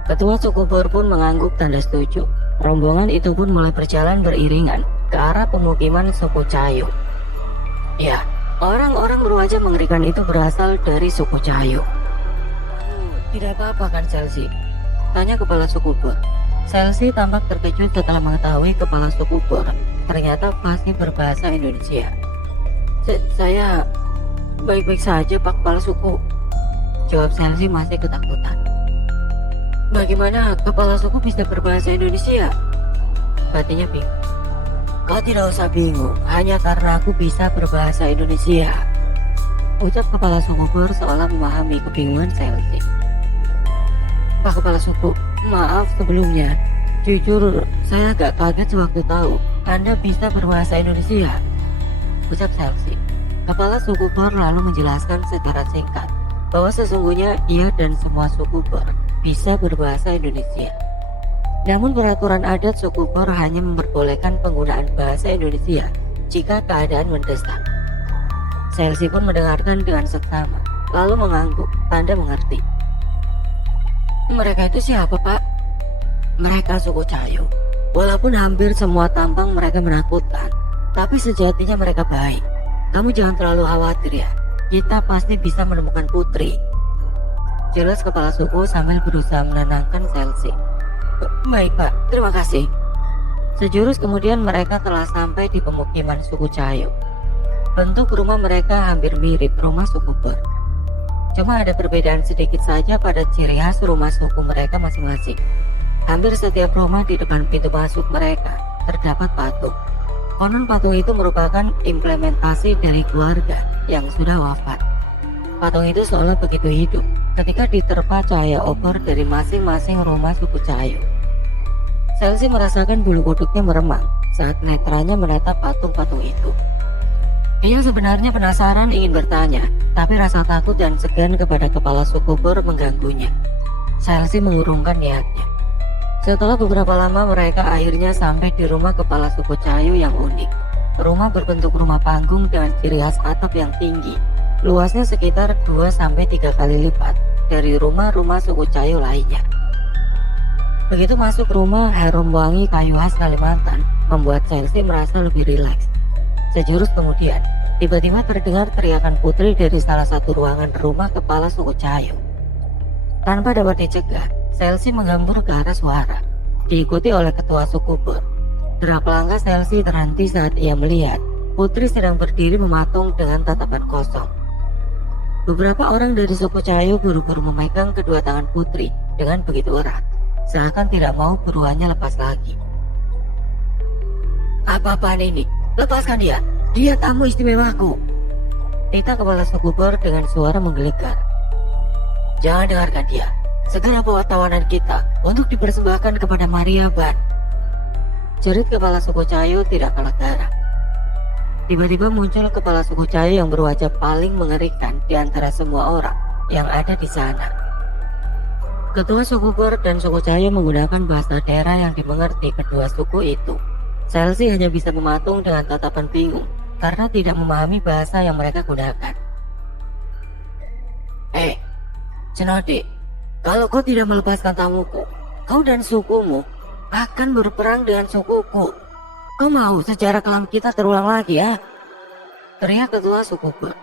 Ketua suku Bor pun mengangguk tanda setuju. Rombongan itu pun mulai berjalan beriringan ke arah pemukiman suku Cayu. Ya, orang-orang berwajah mengerikan itu berasal dari suku Cayu. Tidak apa-apa kan Chelsea? Tanya kepala suku Bor. Chelsea tampak terkejut setelah mengetahui kepala suku Bor ternyata pasti berbahasa Indonesia. Saya baik-baik saja Pak Kepala Suku, jawab Chelsea masih ketakutan. Bagaimana kepala suku bisa berbahasa Indonesia? Katanya bingung. Kau tidak usah bingung, hanya karena aku bisa berbahasa Indonesia, ucap kepala suku Bor seolah memahami kebingungan Chelsea. Pak Kepala Suku, maaf sebelumnya. Jujur, saya agak kaget sewaktu tahu Anda bisa berbahasa Indonesia, ucap Chelsea. Kepala suku Bor lalu menjelaskan secara singkat bahwa sesungguhnya ia dan semua suku Bor bisa berbahasa Indonesia. Namun peraturan adat suku Bor hanya memperbolehkan penggunaan bahasa Indonesia jika keadaan mendesak. Chelsea pun mendengarkan dengan seksama, lalu mengangguk, tanda mengerti. Mereka itu siapa, Pak? Mereka suku Cayu. Walaupun hampir semua tampang mereka menakutkan, tapi sejatinya mereka baik. Kamu jangan terlalu khawatir ya, kita pasti bisa menemukan Putri, jelas kepala suku sambil berusaha menenangkan Chelsea. Baik Pak, terima kasih. Sejurus kemudian mereka telah sampai di pemukiman suku Cayo. Bentuk rumah mereka hampir mirip rumah suku Ber. Cuma ada perbedaan sedikit saja pada ciri khas rumah suku mereka masing-masing. Hampir setiap rumah di depan pintu masuk mereka terdapat patung. Konon patung itu merupakan implementasi dari keluarga yang sudah wafat. Patung itu seolah begitu hidup ketika diterpa cahaya obor dari masing-masing rumah suku Cayo. Chelsea merasakan bulu kuduknya meremang saat netranya menatap patung-patung itu. Ia sebenarnya penasaran ingin bertanya, tapi rasa takut dan segan kepada kepala suku Ber mengganggunya. Chelsea mengurungkan niatnya. Setelah beberapa lama mereka akhirnya sampai di rumah kepala suku Cayo yang unik. Rumah berbentuk rumah panggung dengan ciri khas atap yang tinggi. Luasnya sekitar 2-3 kali lipat dari rumah-rumah suku Cayo lainnya. Begitu masuk rumah, harum wangi kayu khas Kalimantan membuat Chelsea merasa lebih rileks. Sejurus kemudian, tiba-tiba terdengar teriakan putri dari salah satu ruangan rumah kepala suku Cayo. Tanpa dapat dicegah, Chelsea menggambur ke arah suara, diikuti oleh ketua suku Ber. Berapa langkah Chelsea terhenti saat ia melihat putri sedang berdiri mematung dengan tatapan kosong. Beberapa orang dari suku Cayo buru-buru memegang kedua tangan putri dengan begitu erat, seakan tidak mau buruannya lepas lagi. Apa-apaan ini? Lepaskan dia! Dia tamu istimewaku! Tita kepala suku Ber dengan suara menggelegar. Jangan dengarkan dia. Segera bawa tawanan kita untuk dipersembahkan kepada Maria Ban. Jerit kepala suku Cayo tidak kalah garang. Tiba-tiba muncul kepala suku Cayo yang berwajah paling mengerikan di antara semua orang yang ada di sana. Ketua suku Ber dan suku Cayo menggunakan bahasa daerah yang dimengerti kedua suku itu. Chelsea hanya bisa mematung dengan tatapan bingung karena tidak memahami bahasa yang mereka gunakan. Cenodi, kalau kau tidak melepaskan tamuku, kau dan sukumu akan berperang dengan sukuku. Kau mau sejarah kelam kita terulang lagi ya? Teriak ketua suku Ber.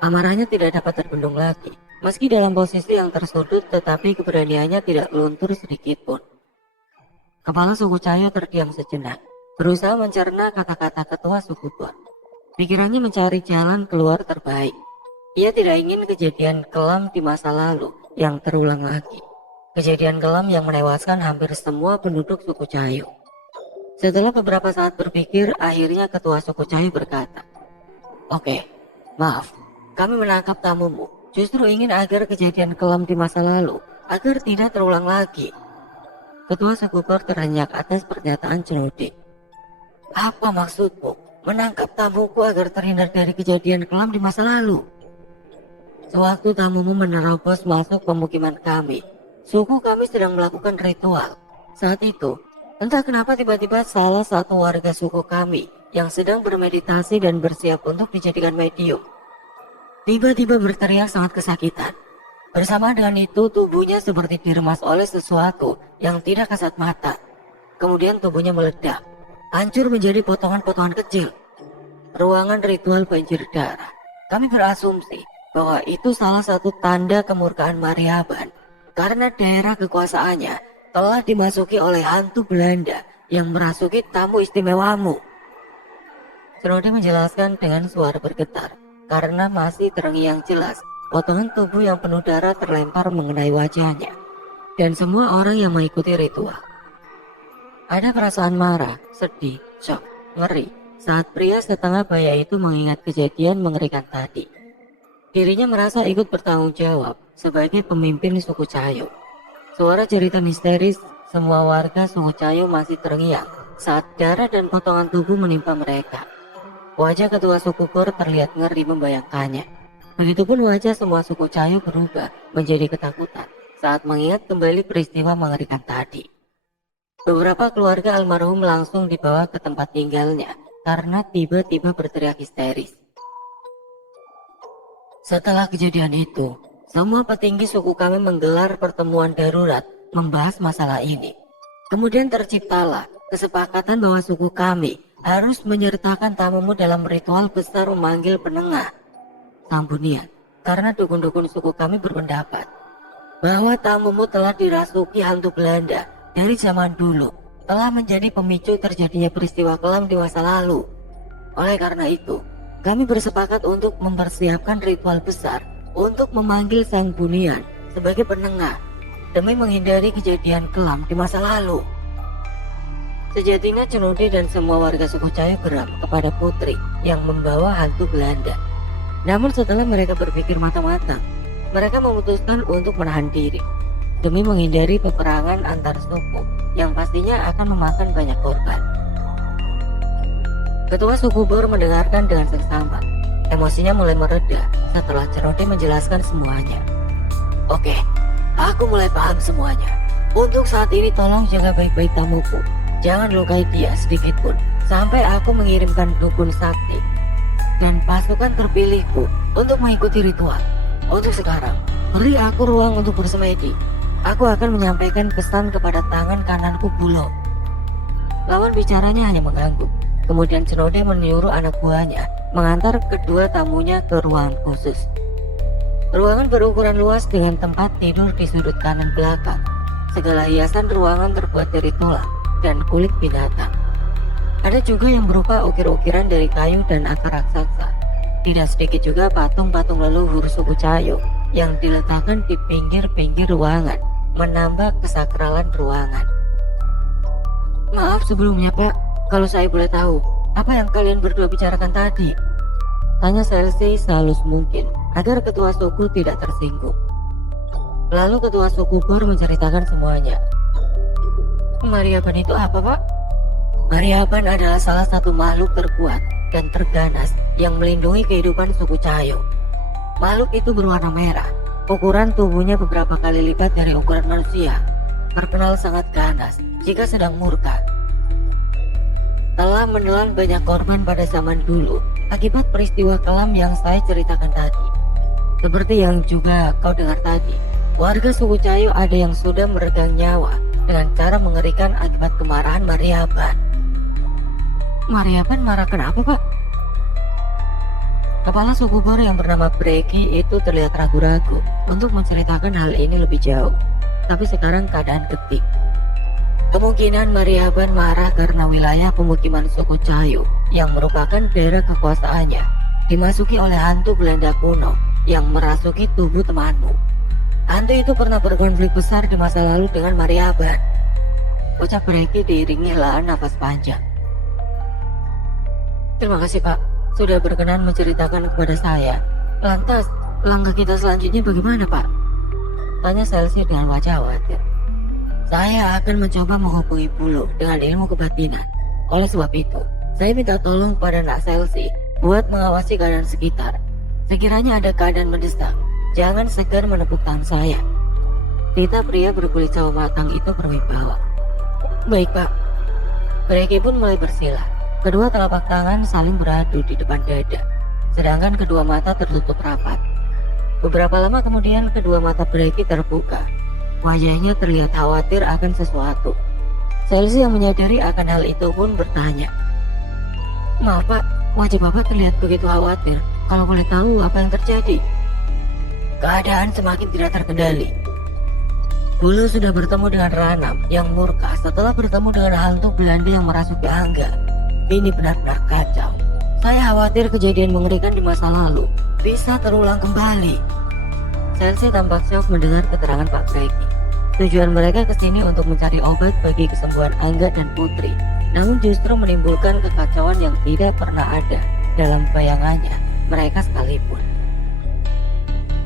Amarahnya tidak dapat terbendung lagi. Meski dalam posisi yang tersudut, tetapi keberaniannya tidak luntur sedikit pun. Kepala suku Cayo terdiam sejenak, berusaha mencerna kata-kata ketua suku Ber. Pikirannya mencari jalan keluar terbaik. Ia tidak ingin kejadian kelam di masa lalu yang terulang lagi. Kejadian kelam yang menewaskan hampir semua penduduk suku Cayo. Setelah beberapa saat berpikir, akhirnya ketua suku Cayo berkata, "Oke, maaf, kami menangkap tamumu. Justru ingin agar kejadian kelam di masa lalu agar tidak terulang lagi." Ketua suku Ber terhenyak atas pernyataan Cenodi. "Apa maksudmu? Menangkap tamuku agar terhindar dari kejadian kelam di masa lalu?" "Sewaktu tamumu menerobos masuk pemukiman kami, suku kami sedang melakukan ritual. Saat itu, entah kenapa tiba-tiba salah satu warga suku kami yang sedang bermeditasi dan bersiap untuk dijadikan medium, tiba-tiba berteriak sangat kesakitan. Bersama dengan itu, tubuhnya seperti diremas oleh sesuatu yang tidak kasat mata. Kemudian tubuhnya meledak, hancur menjadi potongan-potongan kecil. Ruangan ritual banjir darah. Kami berasumsi bahwa itu salah satu tanda kemurkaan Mariaban karena daerah kekuasaannya telah dimasuki oleh hantu Belanda yang merasuki tamu istimewamu." Cenodi menjelaskan dengan suara bergetar karena masih terngiang jelas potongan tubuh yang penuh darah terlempar mengenai wajahnya dan semua orang yang mengikuti ritual. Ada perasaan marah, sedih, shock, ngeri saat pria setengah baya itu mengingat kejadian mengerikan tadi. Dirinya merasa ikut bertanggung jawab sebagai pemimpin suku Cayo. Suara cerita misteris semua warga suku Cayo masih terngiang saat darah dan potongan tubuh menimpa mereka. Wajah ketua suku Ber terlihat ngeri membayangkannya. Begitupun wajah semua suku Cayo berubah menjadi ketakutan saat mengingat kembali peristiwa mengerikan tadi. Beberapa keluarga almarhum langsung dibawa ke tempat tinggalnya karena tiba-tiba berteriak histeris. Setelah kejadian itu, semua petinggi suku kami menggelar pertemuan darurat membahas masalah ini. Kemudian terciptalah kesepakatan bahwa suku kami harus menyertakan tamumu dalam ritual besar memanggil penengah Tambunian, karena dukun-dukun suku kami berpendapat bahwa tamumu telah dirasuki hantu Belanda dari zaman dulu telah menjadi pemicu terjadinya peristiwa kelam di masa lalu. Oleh karena itu, kami bersepakat untuk mempersiapkan ritual besar untuk memanggil Sang Bunian sebagai penengah demi menghindari kejadian kelam di masa lalu. Sejatinya Cenodi dan semua warga suku Cayo geram kepada putri yang membawa hantu Belanda. Namun setelah mereka berpikir matang-matang, mereka memutuskan untuk menahan diri demi menghindari peperangan antar suku yang pastinya akan memakan banyak korban. Ketua suku Bor mendengarkan dengan seksama. Emosinya mulai mereda setelah Cenodi menjelaskan semuanya. Oke, aku mulai paham semuanya. Untuk saat ini tolong jaga baik-baik tamuku. Jangan lukai dia sedikit pun sampai aku mengirimkan dukun sakti dan pasukan terpilihku untuk mengikuti ritual. Untuk sekarang, beri aku ruang untuk bersemedi. Aku akan menyampaikan pesan kepada tangan kananku Bulo. Lawan bicaranya hanya mengganggu. Kemudian Cenodi menyuruh anak buahnya mengantar kedua tamunya ke ruangan khusus. Ruangan berukuran luas dengan tempat tidur di sudut kanan belakang. Segala hiasan ruangan terbuat dari tulang dan kulit binatang. Ada juga yang berupa ukir-ukiran dari kayu dan akar raksasa. Tidak sedikit juga patung-patung leluhur suku Cayo yang diletakkan di pinggir-pinggir ruangan, menambah kesakralan ruangan. Maaf sebelumnya Pak, kalau saya boleh tahu, apa yang kalian berdua bicarakan tadi? Tanya Selsi sehalus mungkin agar ketua suku tidak tersinggung. Lalu ketua suku Bor menceritakan semuanya. Mariaban itu apa Pak? Mariaban adalah salah satu makhluk terkuat dan terganas yang melindungi kehidupan suku Cayo. Makhluk itu berwarna merah, ukuran tubuhnya beberapa kali lipat dari ukuran manusia, terkenal sangat ganas jika sedang murka. Telah menelan banyak korban pada zaman dulu akibat peristiwa kelam yang saya ceritakan tadi. Seperti yang juga kau dengar tadi, warga suku Cayo ada yang sudah meregang nyawa dengan cara mengerikan akibat kemarahan Mariaban. Mariaban marah kenapa Pak? Kepala suku Bor yang bernama Breki itu terlihat ragu-ragu untuk menceritakan hal ini lebih jauh. Tapi sekarang keadaan genting. Kemungkinan Mariaban marah karena wilayah pemukiman suku Cayo yang merupakan daerah kekuasaannya dimasuki oleh hantu Belanda kuno yang merasuki tubuh temanmu. Hantu itu pernah berkonflik besar di masa lalu dengan Mariaban. Ucap Breki diiringi helaan nafas panjang. Terima kasih Pak, sudah berkenan menceritakan kepada saya. Lantas, langkah kita selanjutnya bagaimana Pak? Tanya Selsi dengan wajah khawatir. Saya akan mencoba menghubungi Bulo dengan ilmu kebatinan. Oleh sebab itu, saya minta tolong pada Nak Selsi buat mengawasi keadaan sekitar. Sekiranya ada keadaan mendesak, jangan segan menepuk tangan saya. Tita pria berkulit sawo matang itu berwibawa. Baik Pak. Breki pun mulai bersila. Kedua telapak tangan saling beradu di depan dada, sedangkan kedua mata tertutup rapat. Beberapa lama kemudian kedua mata Breki terbuka. Wajahnya terlihat khawatir akan sesuatu. Selsi yang menyadari akan hal itu pun bertanya. Maaf Pak, wajah Bapak terlihat begitu khawatir. Kalau boleh tahu apa yang terjadi? Keadaan semakin tidak terkendali. Bulo sudah bertemu dengan Ranam yang murka setelah bertemu dengan hantu Belanda yang merasuki Angga. Ini benar-benar kacau. Saya khawatir kejadian mengerikan di masa lalu bisa terulang kembali. Selsi tampak syok mendengar keterangan Pak Breki. Tujuan mereka ke sini untuk mencari obat bagi kesembuhan Angga dan Putri, namun justru menimbulkan kekacauan yang tidak pernah ada dalam bayangannya mereka sekalipun.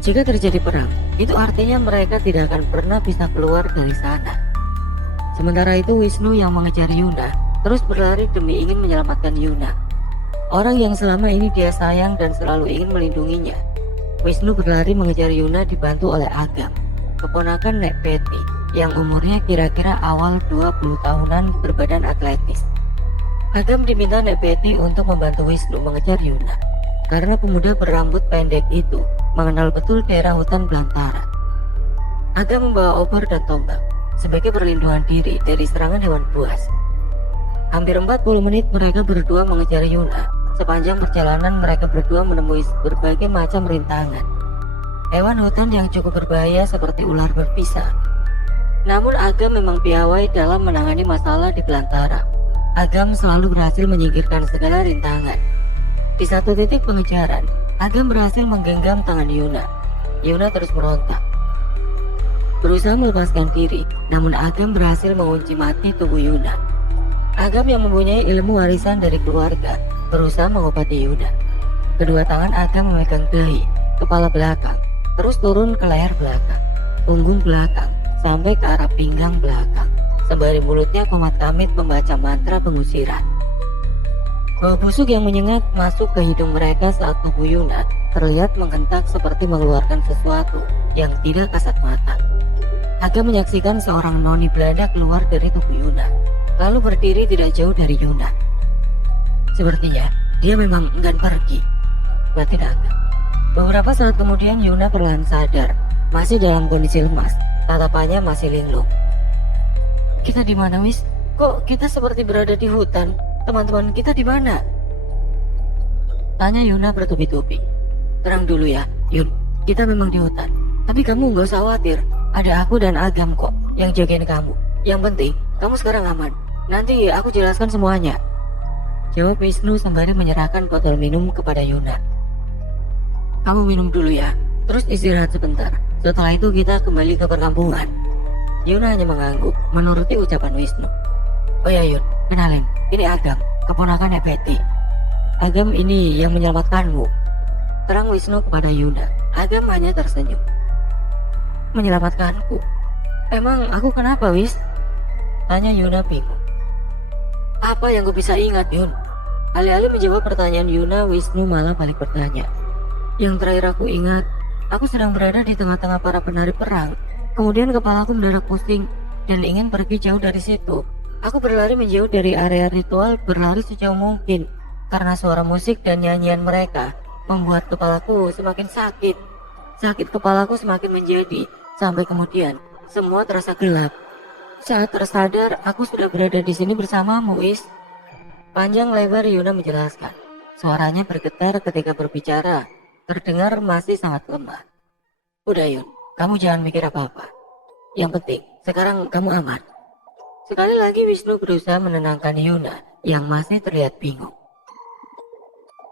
Jika terjadi perang, itu artinya mereka tidak akan pernah bisa keluar dari sana. Sementara itu Wisnu yang mengejar Yuna terus berlari demi ingin menyelamatkan Yuna, orang yang selama ini dia sayang dan selalu ingin melindunginya. Wisnu berlari mengejar Yuna dibantu oleh Agam, keponakan Nek Peti yang umurnya kira-kira awal 20 tahunan berbadan atletis. Agam diminta Nek Peti untuk membantu Wisnu mengejar Yuna karena pemuda berambut pendek itu mengenal betul daerah hutan belantara. Agam membawa obor dan tombak sebagai perlindungan diri dari serangan hewan buas. Hampir 40 menit mereka berdua mengejar Yuna. Sepanjang perjalanan mereka berdua menemui berbagai macam rintangan. Hewan hutan yang cukup berbahaya seperti ular berbisa, Namun Agam memang piawai dalam menangani masalah di belantara. Agam selalu berhasil menyingkirkan segala rintangan. Di satu titik pengejaran, Agam berhasil menggenggam tangan Yuna. Yuna terus merontak, berusaha melepaskan diri, namun Agam berhasil mengunci mati tubuh Yuna. Agam yang mempunyai ilmu warisan dari keluarga berusaha mengobati Yuna. Kedua tangan Agam memegang dahi, kepala belakang, terus turun ke leher belakang, punggung belakang, sampai ke arah pinggang belakang. Sembari mulutnya komat kamit membaca mantra pengusiran. Bau busuk yang menyengat masuk ke hidung mereka saat tubuh Yuna terlihat menghentak seperti mengeluarkan sesuatu yang tidak kasat mata. Agam menyaksikan seorang noni Belanda keluar dari tubuh Yuna, lalu berdiri tidak jauh dari Yuna. Sepertinya dia memang enggan pergi. Batin Agam. Beberapa saat kemudian Yuna perlahan sadar, masih dalam kondisi lemas, tatapannya masih linglung. Kita di mana, Wis? Kok kita seperti berada di hutan? Teman-teman kita di mana? Tanya Yuna bertubi-tubi. Terang dulu ya, Yun. Kita memang di hutan. Tapi kamu gak usah khawatir. Ada aku dan Agam kok yang jagain kamu. Yang penting, kamu sekarang aman. Nanti aku jelaskan semuanya. Jawab Wisnu sembari menyerahkan botol minum kepada Yuna. Kamu minum dulu ya. Terus istirahat sebentar. Setelah itu kita kembali ke perkampungan. Yuna hanya mengangguk menuruti ucapan Wisnu. Oh ya Yun, kenalin. Ini Agam, keponakan Betty. Agam ini yang menyelamatkanmu. Terang Wisnu kepada Yuna. Agam hanya tersenyum. Menyelamatkanku? Emang aku kenapa, Wis? Tanya Yuna bingung. Apa yang gue bisa ingat, Yun? Alih-alih menjawab pertanyaan Yuna, Wisnu malah balik bertanya. Yang terakhir aku ingat, aku sedang berada di tengah-tengah para penari perang. Kemudian kepalaku mendadak pusing dan ingin pergi jauh dari situ. Aku berlari menjauh dari area ritual, berlari sejauh mungkin karena suara musik dan nyanyian mereka membuat kepalaku semakin sakit. Sakit kepalaku semakin menjadi sampai kemudian semua terasa gelap. Saat tersadar, aku sudah berada di sini bersamamu, Wis. Panjang lebar Yuna menjelaskan. Suaranya bergetar ketika berbicara, terdengar masih sangat lemah. Udah Yun, kamu jangan mikir apa-apa. Yang penting, sekarang kamu aman. Sekali lagi Wisnu berusaha menenangkan Yuna yang masih terlihat bingung.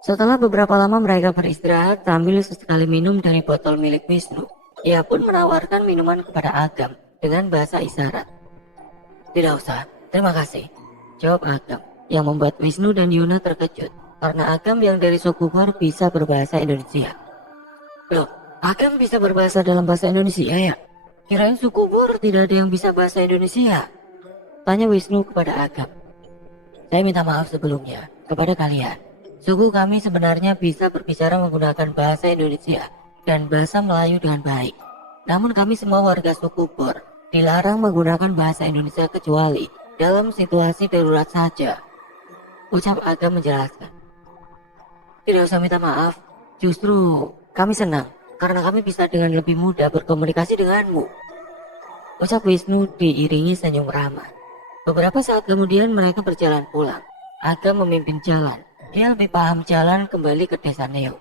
Setelah beberapa lama mereka beristirahat sambil sesekali minum dari botol milik Wisnu, ia pun menawarkan minuman kepada Agam dengan bahasa isyarat. Tidak usah, terima kasih, jawab Agam, yang membuat Wisnu dan Yuna terkejut karena Agam yang dari suku Bor bisa berbahasa Indonesia. Loh, Agam bisa berbahasa dalam bahasa Indonesia ya? Kirain suku Bor tidak ada yang bisa bahasa Indonesia. Tanya Wisnu kepada Agam. Saya minta maaf sebelumnya kepada kalian. Suku kami sebenarnya bisa berbicara menggunakan bahasa Indonesia dan bahasa Melayu dengan baik. Namun kami semua warga suku Bor dilarang menggunakan bahasa Indonesia kecuali dalam situasi darurat saja. Ucap Agam menjelaskan. Tidak usah minta maaf, justru kami senang karena kami bisa dengan lebih mudah berkomunikasi denganmu. Ucap Wisnu diiringi senyum ramah. Beberapa saat kemudian mereka berjalan pulang. Agam memimpin jalan. Dia lebih paham jalan kembali ke desa Neo.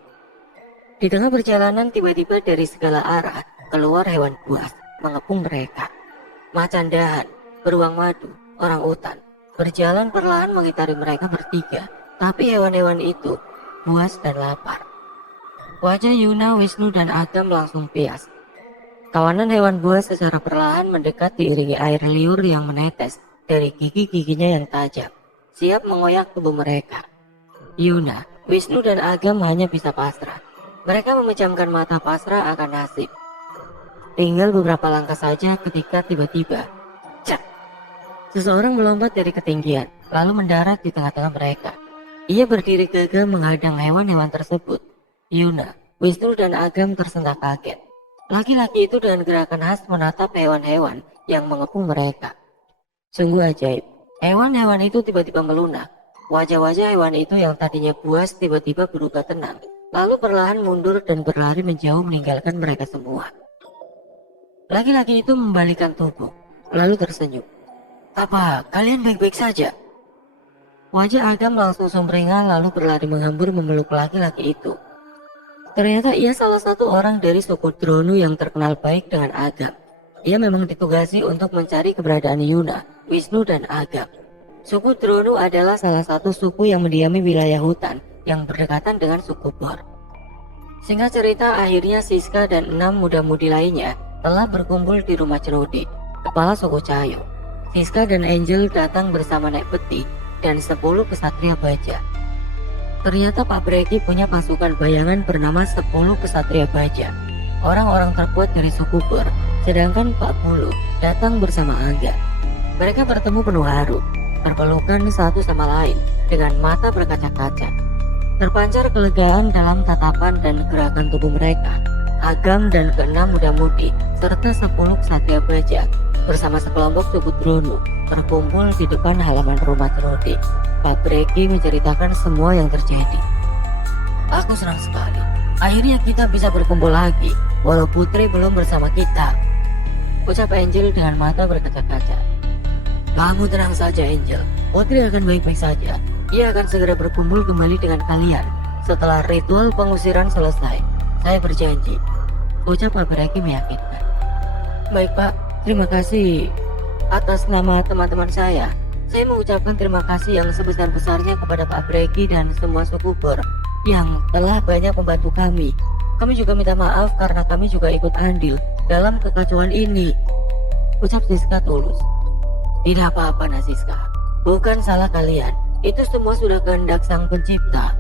Di tengah perjalanan tiba-tiba dari segala arah keluar hewan buas mengepung mereka. Macan dahan, beruang madu, orang utan berjalan perlahan mengitari mereka bertiga. Tapi hewan-hewan itu buas dan lapar. Wajah Yuna, Wisnu dan Agam langsung pias. Kawanan hewan buas secara perlahan mendekat diiringi air liur yang menetes dari gigi-giginya yang tajam, siap mengoyak tubuh mereka. Yuna, Wisnu dan Agam hanya bisa pasrah. Mereka memejamkan mata pasrah akan nasib. Tinggal beberapa langkah saja ketika tiba-tiba, cak! Seseorang melompat dari ketinggian, lalu mendarat di tengah-tengah mereka. Ia berdiri gagah menghadang hewan-hewan tersebut. Yuna, Wisnu dan Agam tersentak kaget. Laki-laki itu dengan gerakan khas menatap hewan-hewan yang mengepung mereka. Sungguh ajaib, hewan-hewan itu tiba-tiba melunak. Wajah-wajah hewan itu yang tadinya buas tiba-tiba berubah tenang, lalu perlahan mundur dan berlari menjauh meninggalkan mereka semua. Laki-laki itu membalikkan tubuh, lalu tersenyum. Apa, kalian baik-baik saja? Wajah Agam langsung sumringah lalu berlari menghambur memeluk laki-laki itu. Ternyata ia salah satu orang dari suku Dronu yang terkenal baik dengan Agam. Ia memang ditugasi untuk mencari keberadaan Yuna, Wisnu, dan Agam. Suku Dronu adalah salah satu suku yang mendiami wilayah hutan yang berdekatan dengan suku Bor. Singkat cerita, akhirnya Siska dan 6 muda-mudi lainnya telah berkumpul di rumah Cerodi, kepala suku Cahayu. Siska dan Angel datang bersama Nek Peti dan 10 kesatria baja. Ternyata Pak Breki punya pasukan bayangan bernama 10 kesatria baja, orang-orang terkuat dari suku Bor, sedangkan Pak Bulu datang bersama Angga. Mereka bertemu penuh haru, berpelukan satu sama lain dengan mata berkaca-kaca. Terpancar kelegaan dalam tatapan dan gerakan tubuh mereka. Agam dan ke-6 muda-mudi serta 10 kesatria baja bersama sekelompok suku Dronu terkumpul di depan halaman rumah Cerodi. Pak Breki menceritakan semua yang terjadi. Aku senang sekali. Akhirnya kita bisa berkumpul lagi, walau putri belum bersama kita, ucap Angel dengan mata berkaca-kaca. Kamu tenang saja, Angel. Putri akan baik-baik saja. Ia akan segera berkumpul kembali dengan kalian setelah ritual pengusiran selesai. Saya berjanji, ucap Pak Breki meyakinkan. Baik Pak, terima kasih. Atas nama teman-teman saya mengucapkan terima kasih yang sebesar-besarnya kepada Pak Breki dan semua suku Bor yang telah banyak membantu kami. Kami juga minta maaf karena kami juga ikut andil dalam kekacauan ini, ucap Siska tulus. Tidak apa-apa Siska, bukan salah kalian. Itu semua sudah kehendak Sang Pencipta.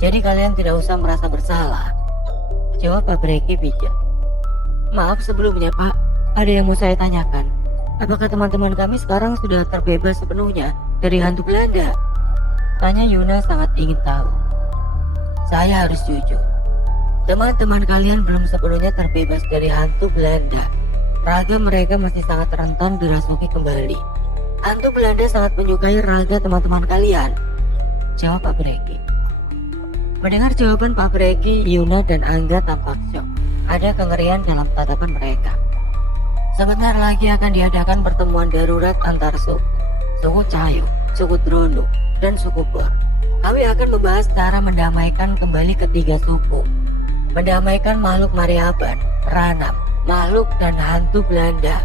Jadi kalian tidak usah merasa bersalah, jawab Pak Breki bijak. Maaf sebelumnya Pak, ada yang mau saya tanyakan. Apakah teman-teman kami sekarang sudah terbebas sepenuhnya dari hantu Belanda? Tanya Yuna sangat ingin tahu. Saya harus jujur, teman-teman kalian belum sepenuhnya terbebas dari hantu Belanda. Raga mereka masih sangat rentan dirasuki kembali. Hantu Belanda sangat menyukai raga teman-teman kalian, jawab Pak Breki. Mendengar jawaban Pak Breki, Yuna dan Angga tampak syok. Ada kengerian dalam tatapan mereka. Sebentar lagi akan diadakan pertemuan darurat antar suku Cahayu, suku Dronu, dan suku Bor. Kami akan membahas cara mendamaikan kembali ketiga suku. Mendamaikan makhluk Mariaban, Ranam, makhluk dan hantu Belanda.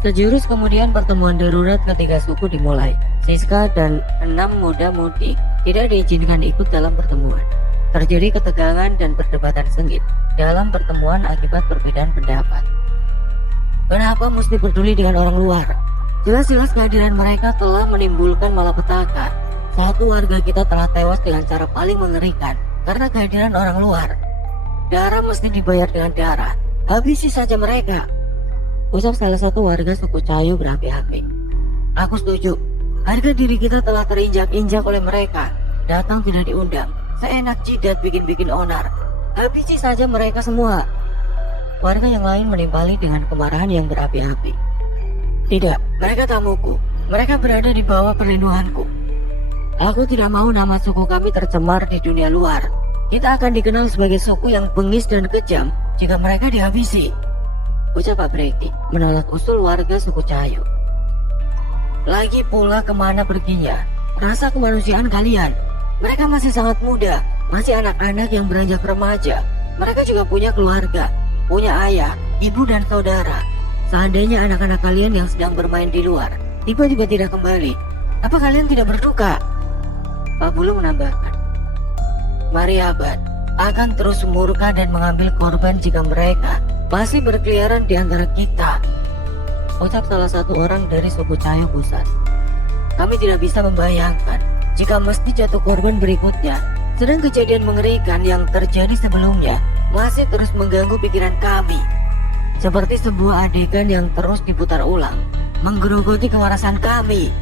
Sejurus kemudian pertemuan darurat ketiga suku dimulai. Siska dan 6 muda-mudi tidak diizinkan ikut dalam pertemuan. Terjadi ketegangan dan perdebatan sengit dalam pertemuan akibat perbedaan pendapat. Kenapa mesti peduli dengan orang luar? Jelas-jelas kehadiran mereka telah menimbulkan malapetaka. Satu warga kita telah tewas dengan cara paling mengerikan karena kehadiran orang luar. Darah mesti dibayar dengan darah. Habisi saja mereka, ucap salah satu warga suku Cahayu berapi-api. Aku setuju. Harga diri kita telah terinjak-injak oleh mereka. Datang tidak diundang, seenak jidat bikin-bikin onar. Habisi saja mereka semua. Warga yang lain menimpali dengan kemarahan yang berapi-api. Tidak, mereka tamuku. Mereka berada di bawah perlindunganku. Aku tidak mau nama suku kami tercemar di dunia luar. Kita akan dikenal sebagai suku yang bengis dan kejam jika mereka dihabisi, ucap Pak Breki menolak usul warga suku Cahayu. Lagi pula kemana perginya rasa kemanusiaan kalian? Mereka masih sangat muda, masih anak-anak yang beranjak remaja. Mereka juga punya keluarga, punya ayah, ibu dan saudara. Seandainya anak-anak kalian yang sedang bermain di luar tiba-tiba tidak kembali, apa kalian tidak berduka? Pak Bulu menambahkan, Mariaban akan terus murka dan mengambil korban jika mereka masih berkeliaran di antara kita, ucap salah satu orang dari suku Cahayu Pusat. Kami tidak bisa membayangkan jika mesti jatuh korban berikutnya, sedang kejadian mengerikan yang terjadi sebelumnya masih terus mengganggu pikiran kami. Seperti sebuah adegan yang terus diputar ulang, menggerogoti kewarasan kami.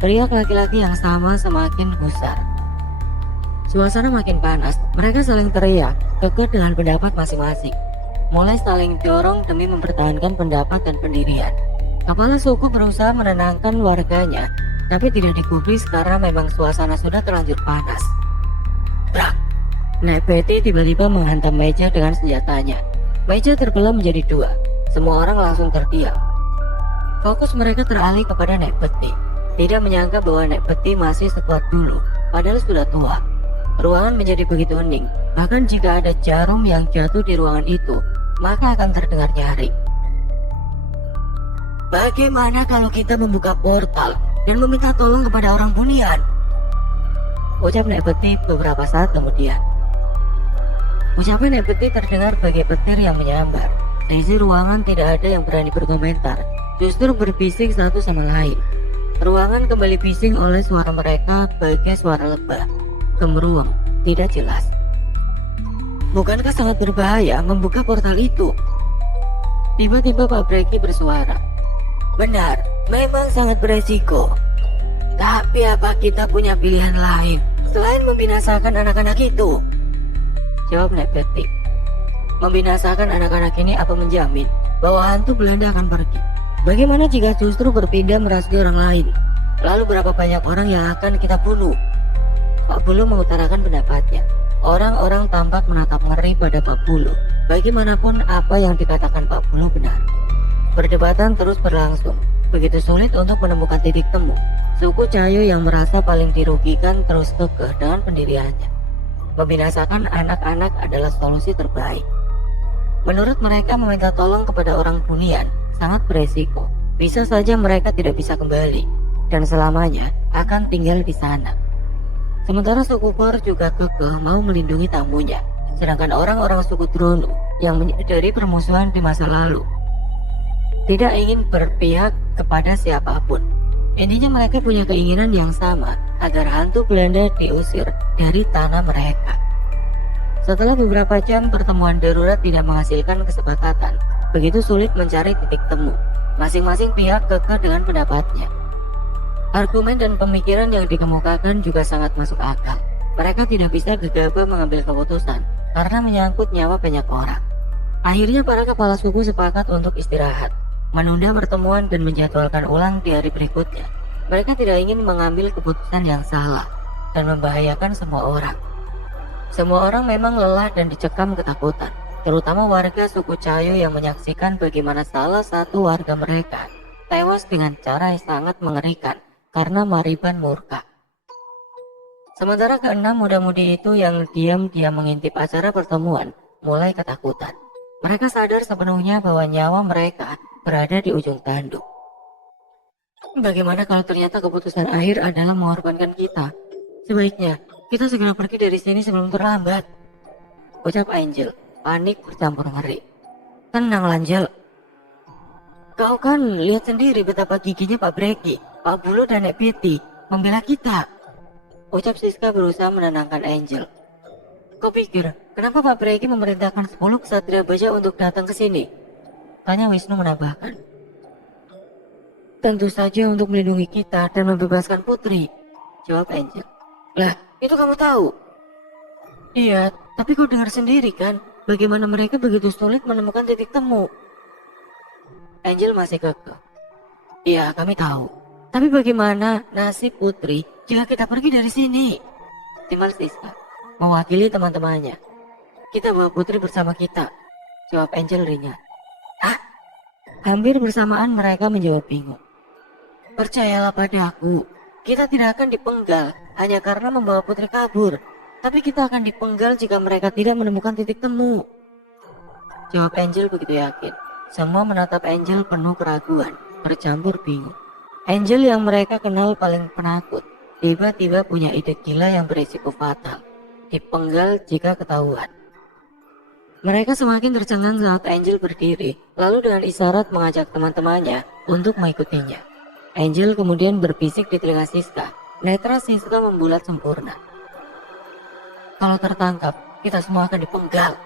Teriak laki-laki yang sama semakin gusar. Suasana makin panas, mereka saling teriak, kekeh dengan pendapat masing-masing. Mulai saling dorong demi mempertahankan pendapat dan pendirian. Kepala suku berusaha menenangkan warganya, tapi tidak digubris karena memang suasana sudah terlanjur panas. Brak! Nek Peti tiba-tiba menghantam meja dengan senjatanya. Meja terbelah menjadi dua. Semua orang langsung terdiam. Fokus mereka teralih kepada Nek Peti. Tidak menyangka bahwa Nek Peti masih sekuat dulu, padahal sudah tua. Ruangan menjadi begitu hening. Bahkan jika ada jarum yang jatuh di ruangan itu, maka akan terdengar nyaring. Bagaimana kalau kita membuka portal dan meminta tolong kepada orang bunian? Ucap Nek Peti beberapa saat kemudian. Ucapan Nek Peti terdengar bagai petir yang menyambar. Seisi ruangan tidak ada yang berani berkomentar, justru berbisik satu sama lain. Ruangan kembali bising oleh suara mereka bagai suara lebah, gemeruang, tidak jelas. Bukankah sangat berbahaya membuka portal itu? Tiba-tiba Pak Breki bersuara. Benar, memang sangat beresiko. Tapi apa kita punya pilihan lain selain membinasakan anak-anak itu? Jawab Nek Peti. Membinasakan anak-anak ini apa menjamin bahwa hantu Belanda akan pergi? Bagaimana jika justru berpindah merasuki orang lain? Lalu berapa banyak orang yang akan kita bunuh? Pak Bulu mengutarakan pendapatnya. Orang-orang tampak menatap ngeri pada Pak Bulu. Bagaimanapun apa yang dikatakan Pak Bulu benar. Perdebatan terus berlangsung. Begitu sulit untuk menemukan titik temu. Suku Cayo yang merasa paling dirugikan terus kekeh dengan pendiriannya. Membinasakan anak-anak adalah solusi terbaik. Menurut mereka, meminta tolong kepada orang bunian sangat beresiko. Bisa saja mereka tidak bisa kembali dan selamanya akan tinggal di sana. Sementara suku Kor juga kekeh mau melindungi tamunya, sedangkan orang-orang suku Drono yang menyadari permusuhan di masa lalu tidak ingin berpihak kepada siapapun. Intinya mereka punya keinginan yang sama agar hantu Belanda diusir dari tanah mereka. Setelah beberapa jam pertemuan darurat tidak menghasilkan kesepakatan, begitu sulit mencari titik temu. Masing-masing pihak kekeh dengan pendapatnya. Argumen dan pemikiran yang dikemukakan juga sangat masuk akal. Mereka tidak bisa gegabah mengambil keputusan karena menyangkut nyawa banyak orang. Akhirnya para kepala suku sepakat untuk istirahat, menunda pertemuan dan menjadwalkan ulang di hari berikutnya. Mereka tidak ingin mengambil keputusan yang salah dan membahayakan semua orang. Semua orang memang lelah dan dicekam ketakutan, terutama warga suku Cayo yang menyaksikan bagaimana salah satu warga mereka tewas dengan cara yang sangat mengerikan karena Mariban murka. Sementara keenam muda-mudi itu yang diam-diam mengintip acara pertemuan mulai ketakutan. Mereka sadar sepenuhnya bahwa nyawa mereka berada di ujung tanduk. Bagaimana kalau ternyata keputusan akhir adalah mengorbankan kita? Sebaiknya kita segera pergi dari sini sebelum terlambat, ucap Angel, panik bercampur ngeri. Tenang Angel, kau kan lihat sendiri betapa giginya Pak Breki, Pak Bulu dan Nek Peti membela kita, ucap Siska berusaha menenangkan Angel. Kau pikir kenapa Pak Breki memerintahkan 10 ksatria baja untuk datang ke sini? Tanya Wisnu menambahkan. Tentu saja untuk melindungi kita dan membebaskan Putri, jawab Angel. Lah, itu kamu tahu? Iya, tapi kau dengar sendiri kan bagaimana mereka begitu sulit menemukan titik temu. Angel masih kekeh. Iya, kami tahu. Tapi bagaimana nasib Putri jika kita pergi dari sini? Timbal Siska mewakili teman-temannya. Kita bawa Putri bersama kita, jawab Angel ringan. Hah? Hampir bersamaan mereka menjawab bingung. Percayalah padaku, kita tidak akan dipenggal hanya karena membawa Putri kabur. Tapi kita akan dipenggal jika mereka tidak menemukan titik temu, jawab Angel begitu yakin. Semua menatap Angel penuh keraguan, bercampur bingung. Angel yang mereka kenal paling penakut, tiba-tiba punya ide gila yang berisiko fatal. Dipenggal jika ketahuan. Mereka semakin tercengang saat Angel berdiri, lalu dengan isyarat mengajak teman-temannya untuk mengikutinya. Angel kemudian berbisik di telinga Siska. Netra Siska membulat sempurna. Kalau tertangkap, kita semua akan dipenggal,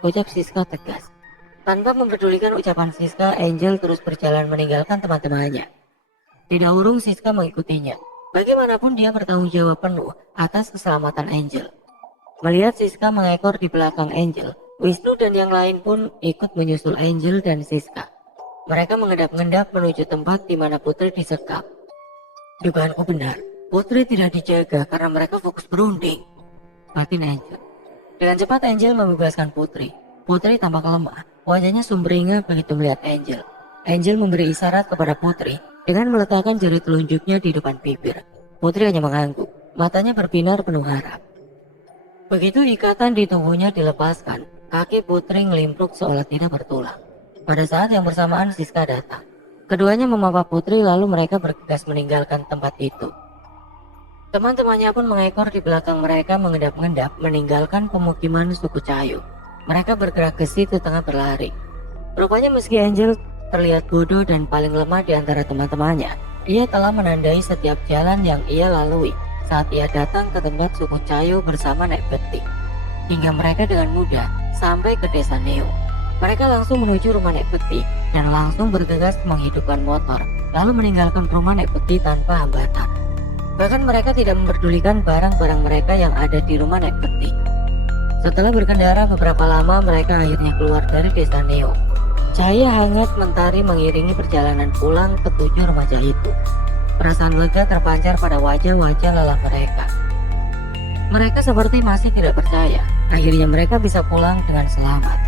ucap Siska tegas. Tanpa mempedulikan ucapan Siska, Angel terus berjalan meninggalkan teman-temannya. Tidak urung Siska mengikutinya. Bagaimanapun dia bertanggung jawab penuh atas keselamatan Angel. Melihat Siska mengekor di belakang Angel, Wisnu dan yang lain pun ikut menyusul Angel dan Siska. Mereka mengendap-endap menuju tempat di mana Putri disekap. Dugaanku benar, Putri tidak dijaga karena mereka fokus berunding, batin Angel. Dengan cepat Angel membebaskan Putri. Putri tampak lemah, wajahnya sumringah begitu melihat Angel. Angel memberi isyarat kepada Putri dengan meletakkan jari telunjuknya di depan bibir. Putri hanya mengangguk, matanya berbinar penuh harap. Begitu ikatan di tubuhnya dilepaskan, kaki Putri ngelimpruk seolah tidak bertulang. Pada saat yang bersamaan Siska datang. Keduanya memapa Putri lalu mereka bergegas meninggalkan tempat itu. Teman-temannya pun mengekor di belakang mereka mengendap-endap meninggalkan pemukiman suku Cahayu. Mereka bergerak ke situ tengah berlari. Rupanya meski Angel terlihat bodoh dan paling lemah di antara teman-temannya, ia telah menandai setiap jalan yang ia lalui saat ia datang ke tempat suku Cahayu bersama Nek Beti. Hingga mereka dengan mudah sampai ke desa Neo. Mereka langsung menuju rumah Nek Beti dan langsung bergegas menghidupkan motor, lalu meninggalkan rumah Nek Beti tanpa hambatan. Bahkan mereka tidak memperdulikan barang-barang mereka yang ada di rumah Nek Beti. Setelah berkendara beberapa lama, mereka akhirnya keluar dari desa Neo. Cahaya hangat mentari mengiringi perjalanan pulang ke 7 remaja itu. Perasaan lega terpancar pada wajah-wajah lelah mereka. Mereka seperti masih tidak percaya, akhirnya mereka bisa pulang dengan selamat.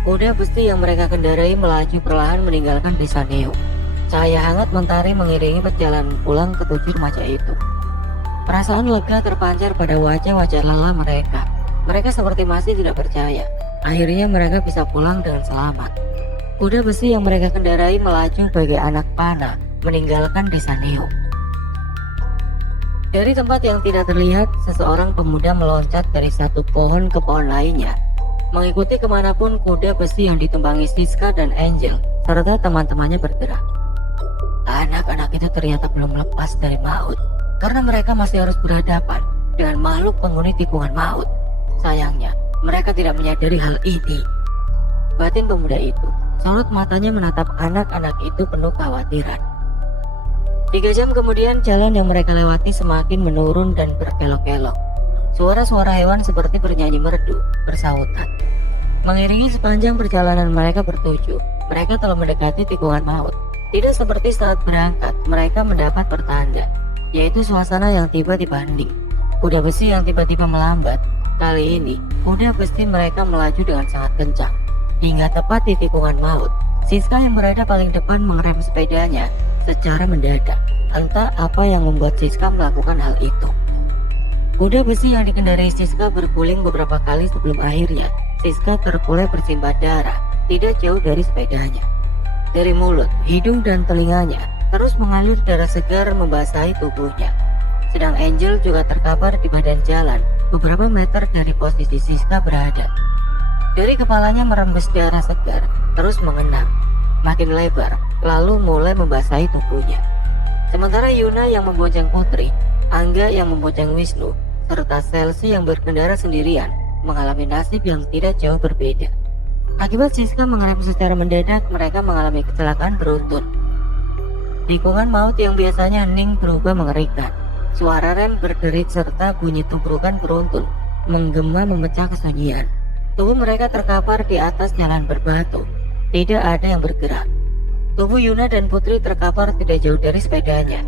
Kuda besi yang mereka kendarai melaju perlahan meninggalkan desa Neo. Cahaya hangat mentari mengiringi perjalanan pulang ke 7 remaja itu. Perasaan lega terpancar pada wajah-wajah lelah mereka. Mereka seperti masih tidak percaya. Akhirnya mereka bisa pulang dengan selamat. Kuda besi yang mereka kendarai melaju bagai anak panah meninggalkan desa Neo. Dari tempat yang tidak terlihat, seseorang pemuda meloncat dari satu pohon ke pohon lainnya, mengikuti kemanapun kuda besi yang ditumpangi Siska dan Angel serta teman-temannya bergerak. Anak-anak itu ternyata belum lepas dari maut, karena mereka masih harus berhadapan dengan makhluk penghuni tikungan maut. Sayangnya, mereka tidak menyadari hal ini. Batin pemuda itu, sorot matanya menatap anak-anak itu penuh kekhawatiran. 3 jam kemudian, jalan yang mereka lewati semakin menurun dan berkelok-kelok. Suara-suara hewan seperti bernyanyi merdu, bersautan. Mengiringi sepanjang perjalanan mereka bertuju, mereka telah mendekati tikungan maut. Tidak seperti saat berangkat, mereka mendapat pertanda, yaitu suasana yang tiba-tiba hening. Kuda besi yang tiba-tiba melambat. Kali ini, kuda besi mereka melaju dengan sangat kencang. Hingga tepat di tikungan maut, Siska yang berada paling depan mengerem sepedanya secara mendadak. Entah apa yang membuat Siska melakukan hal itu. Kuda besi yang dikendarai Siska berguling beberapa kali sebelum akhirnya Siska terkulai bersimbah darah tidak jauh dari sepedanya. Dari mulut, hidung, dan telinganya terus mengalir darah segar membasahi tubuhnya. Sedang Angel juga terkapar di badan jalan beberapa meter dari posisi Siska berada. Dari kepalanya merembes darah segar terus mengenang, makin lebar, lalu mulai membasahi tubuhnya. Sementara Yuna yang membonceng Putri, Angga yang membonceng Wisnu, serta Chelsea yang berkendara sendirian mengalami nasib yang tidak jauh berbeda. Akibat Siska mengerem secara mendadak, mereka mengalami kecelakaan beruntun. Tikungan maut yang biasanya hening berubah mengerikan. Suara rem berderit serta bunyi tubrukan beruntun menggema memecah kesunyian. Tubuh mereka terkapar di atas jalan berbatu. Tidak ada yang bergerak. Tubuh Yuna dan Putri terkapar tidak jauh dari sepedanya.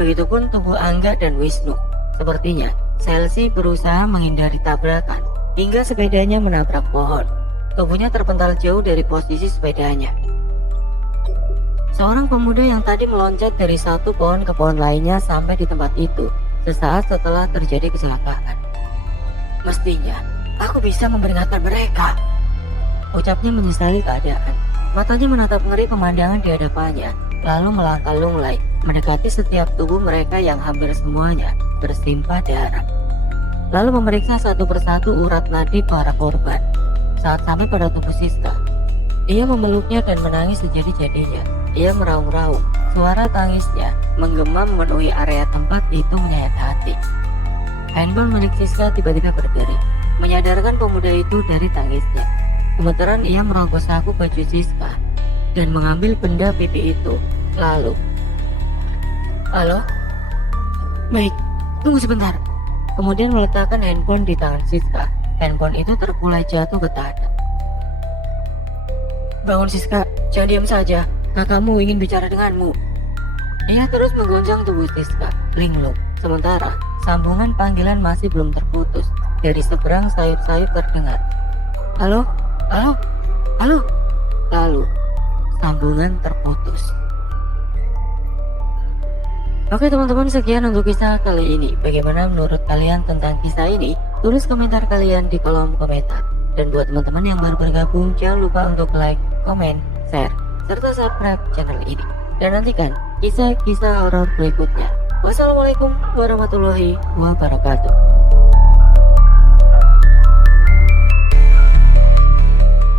Begitupun tubuh Angga dan Wisnu. Sepertinya Chelsea berusaha menghindari tabrakan hingga sepedanya menabrak pohon. Tubuhnya terpental jauh dari posisi sepedanya. Seorang pemuda yang tadi meloncat dari satu pohon ke pohon lainnya sampai di tempat itu sesaat setelah terjadi kecelakaan. Mestinya aku bisa memperingatkan mereka, ucapnya menyesali keadaan. Matanya menatap ngeri pemandangan di hadapannya, lalu melangkah lunglai mendekati setiap tubuh mereka yang hampir semuanya bersimpah darah. Lalu memeriksa satu persatu urat nadi para korban. Saat sampai pada tubuh Siska, ia memeluknya dan menangis sejadi-jadinya. Ia meraung-raung, suara tangisnya menggema memenuhi area tempat itu menyayat hati. Handphone milik Siska tiba-tiba berderi, menyadarkan pemuda itu dari tangisnya. Gemeteran ia merobos saku baju Siska dan mengambil benda pipi itu. Lalu, halo? Baik, tunggu sebentar. Kemudian meletakkan handphone di tangan Siska. Handphone itu terkulai jatuh ke tanah. Bangun Siska, jangan diam saja. Kakakmu ingin bicara denganmu. Ia terus menggoncang tubuh Siska, linglung. Sementara sambungan panggilan masih belum terputus. Dari seberang sayup-sayup terdengar, halo, halo, halo. Lalu sambungan terputus. Oke teman-teman, sekian untuk kisah kali ini. Bagaimana menurut kalian tentang kisah ini? Tulis komentar kalian di kolom komentar. Dan buat teman-teman yang baru bergabung, jangan lupa untuk like, komen, share, serta subscribe channel ini. dan nantikan kisah-kisah horor berikutnya. Wassalamualaikum warahmatullahi wabarakatuh.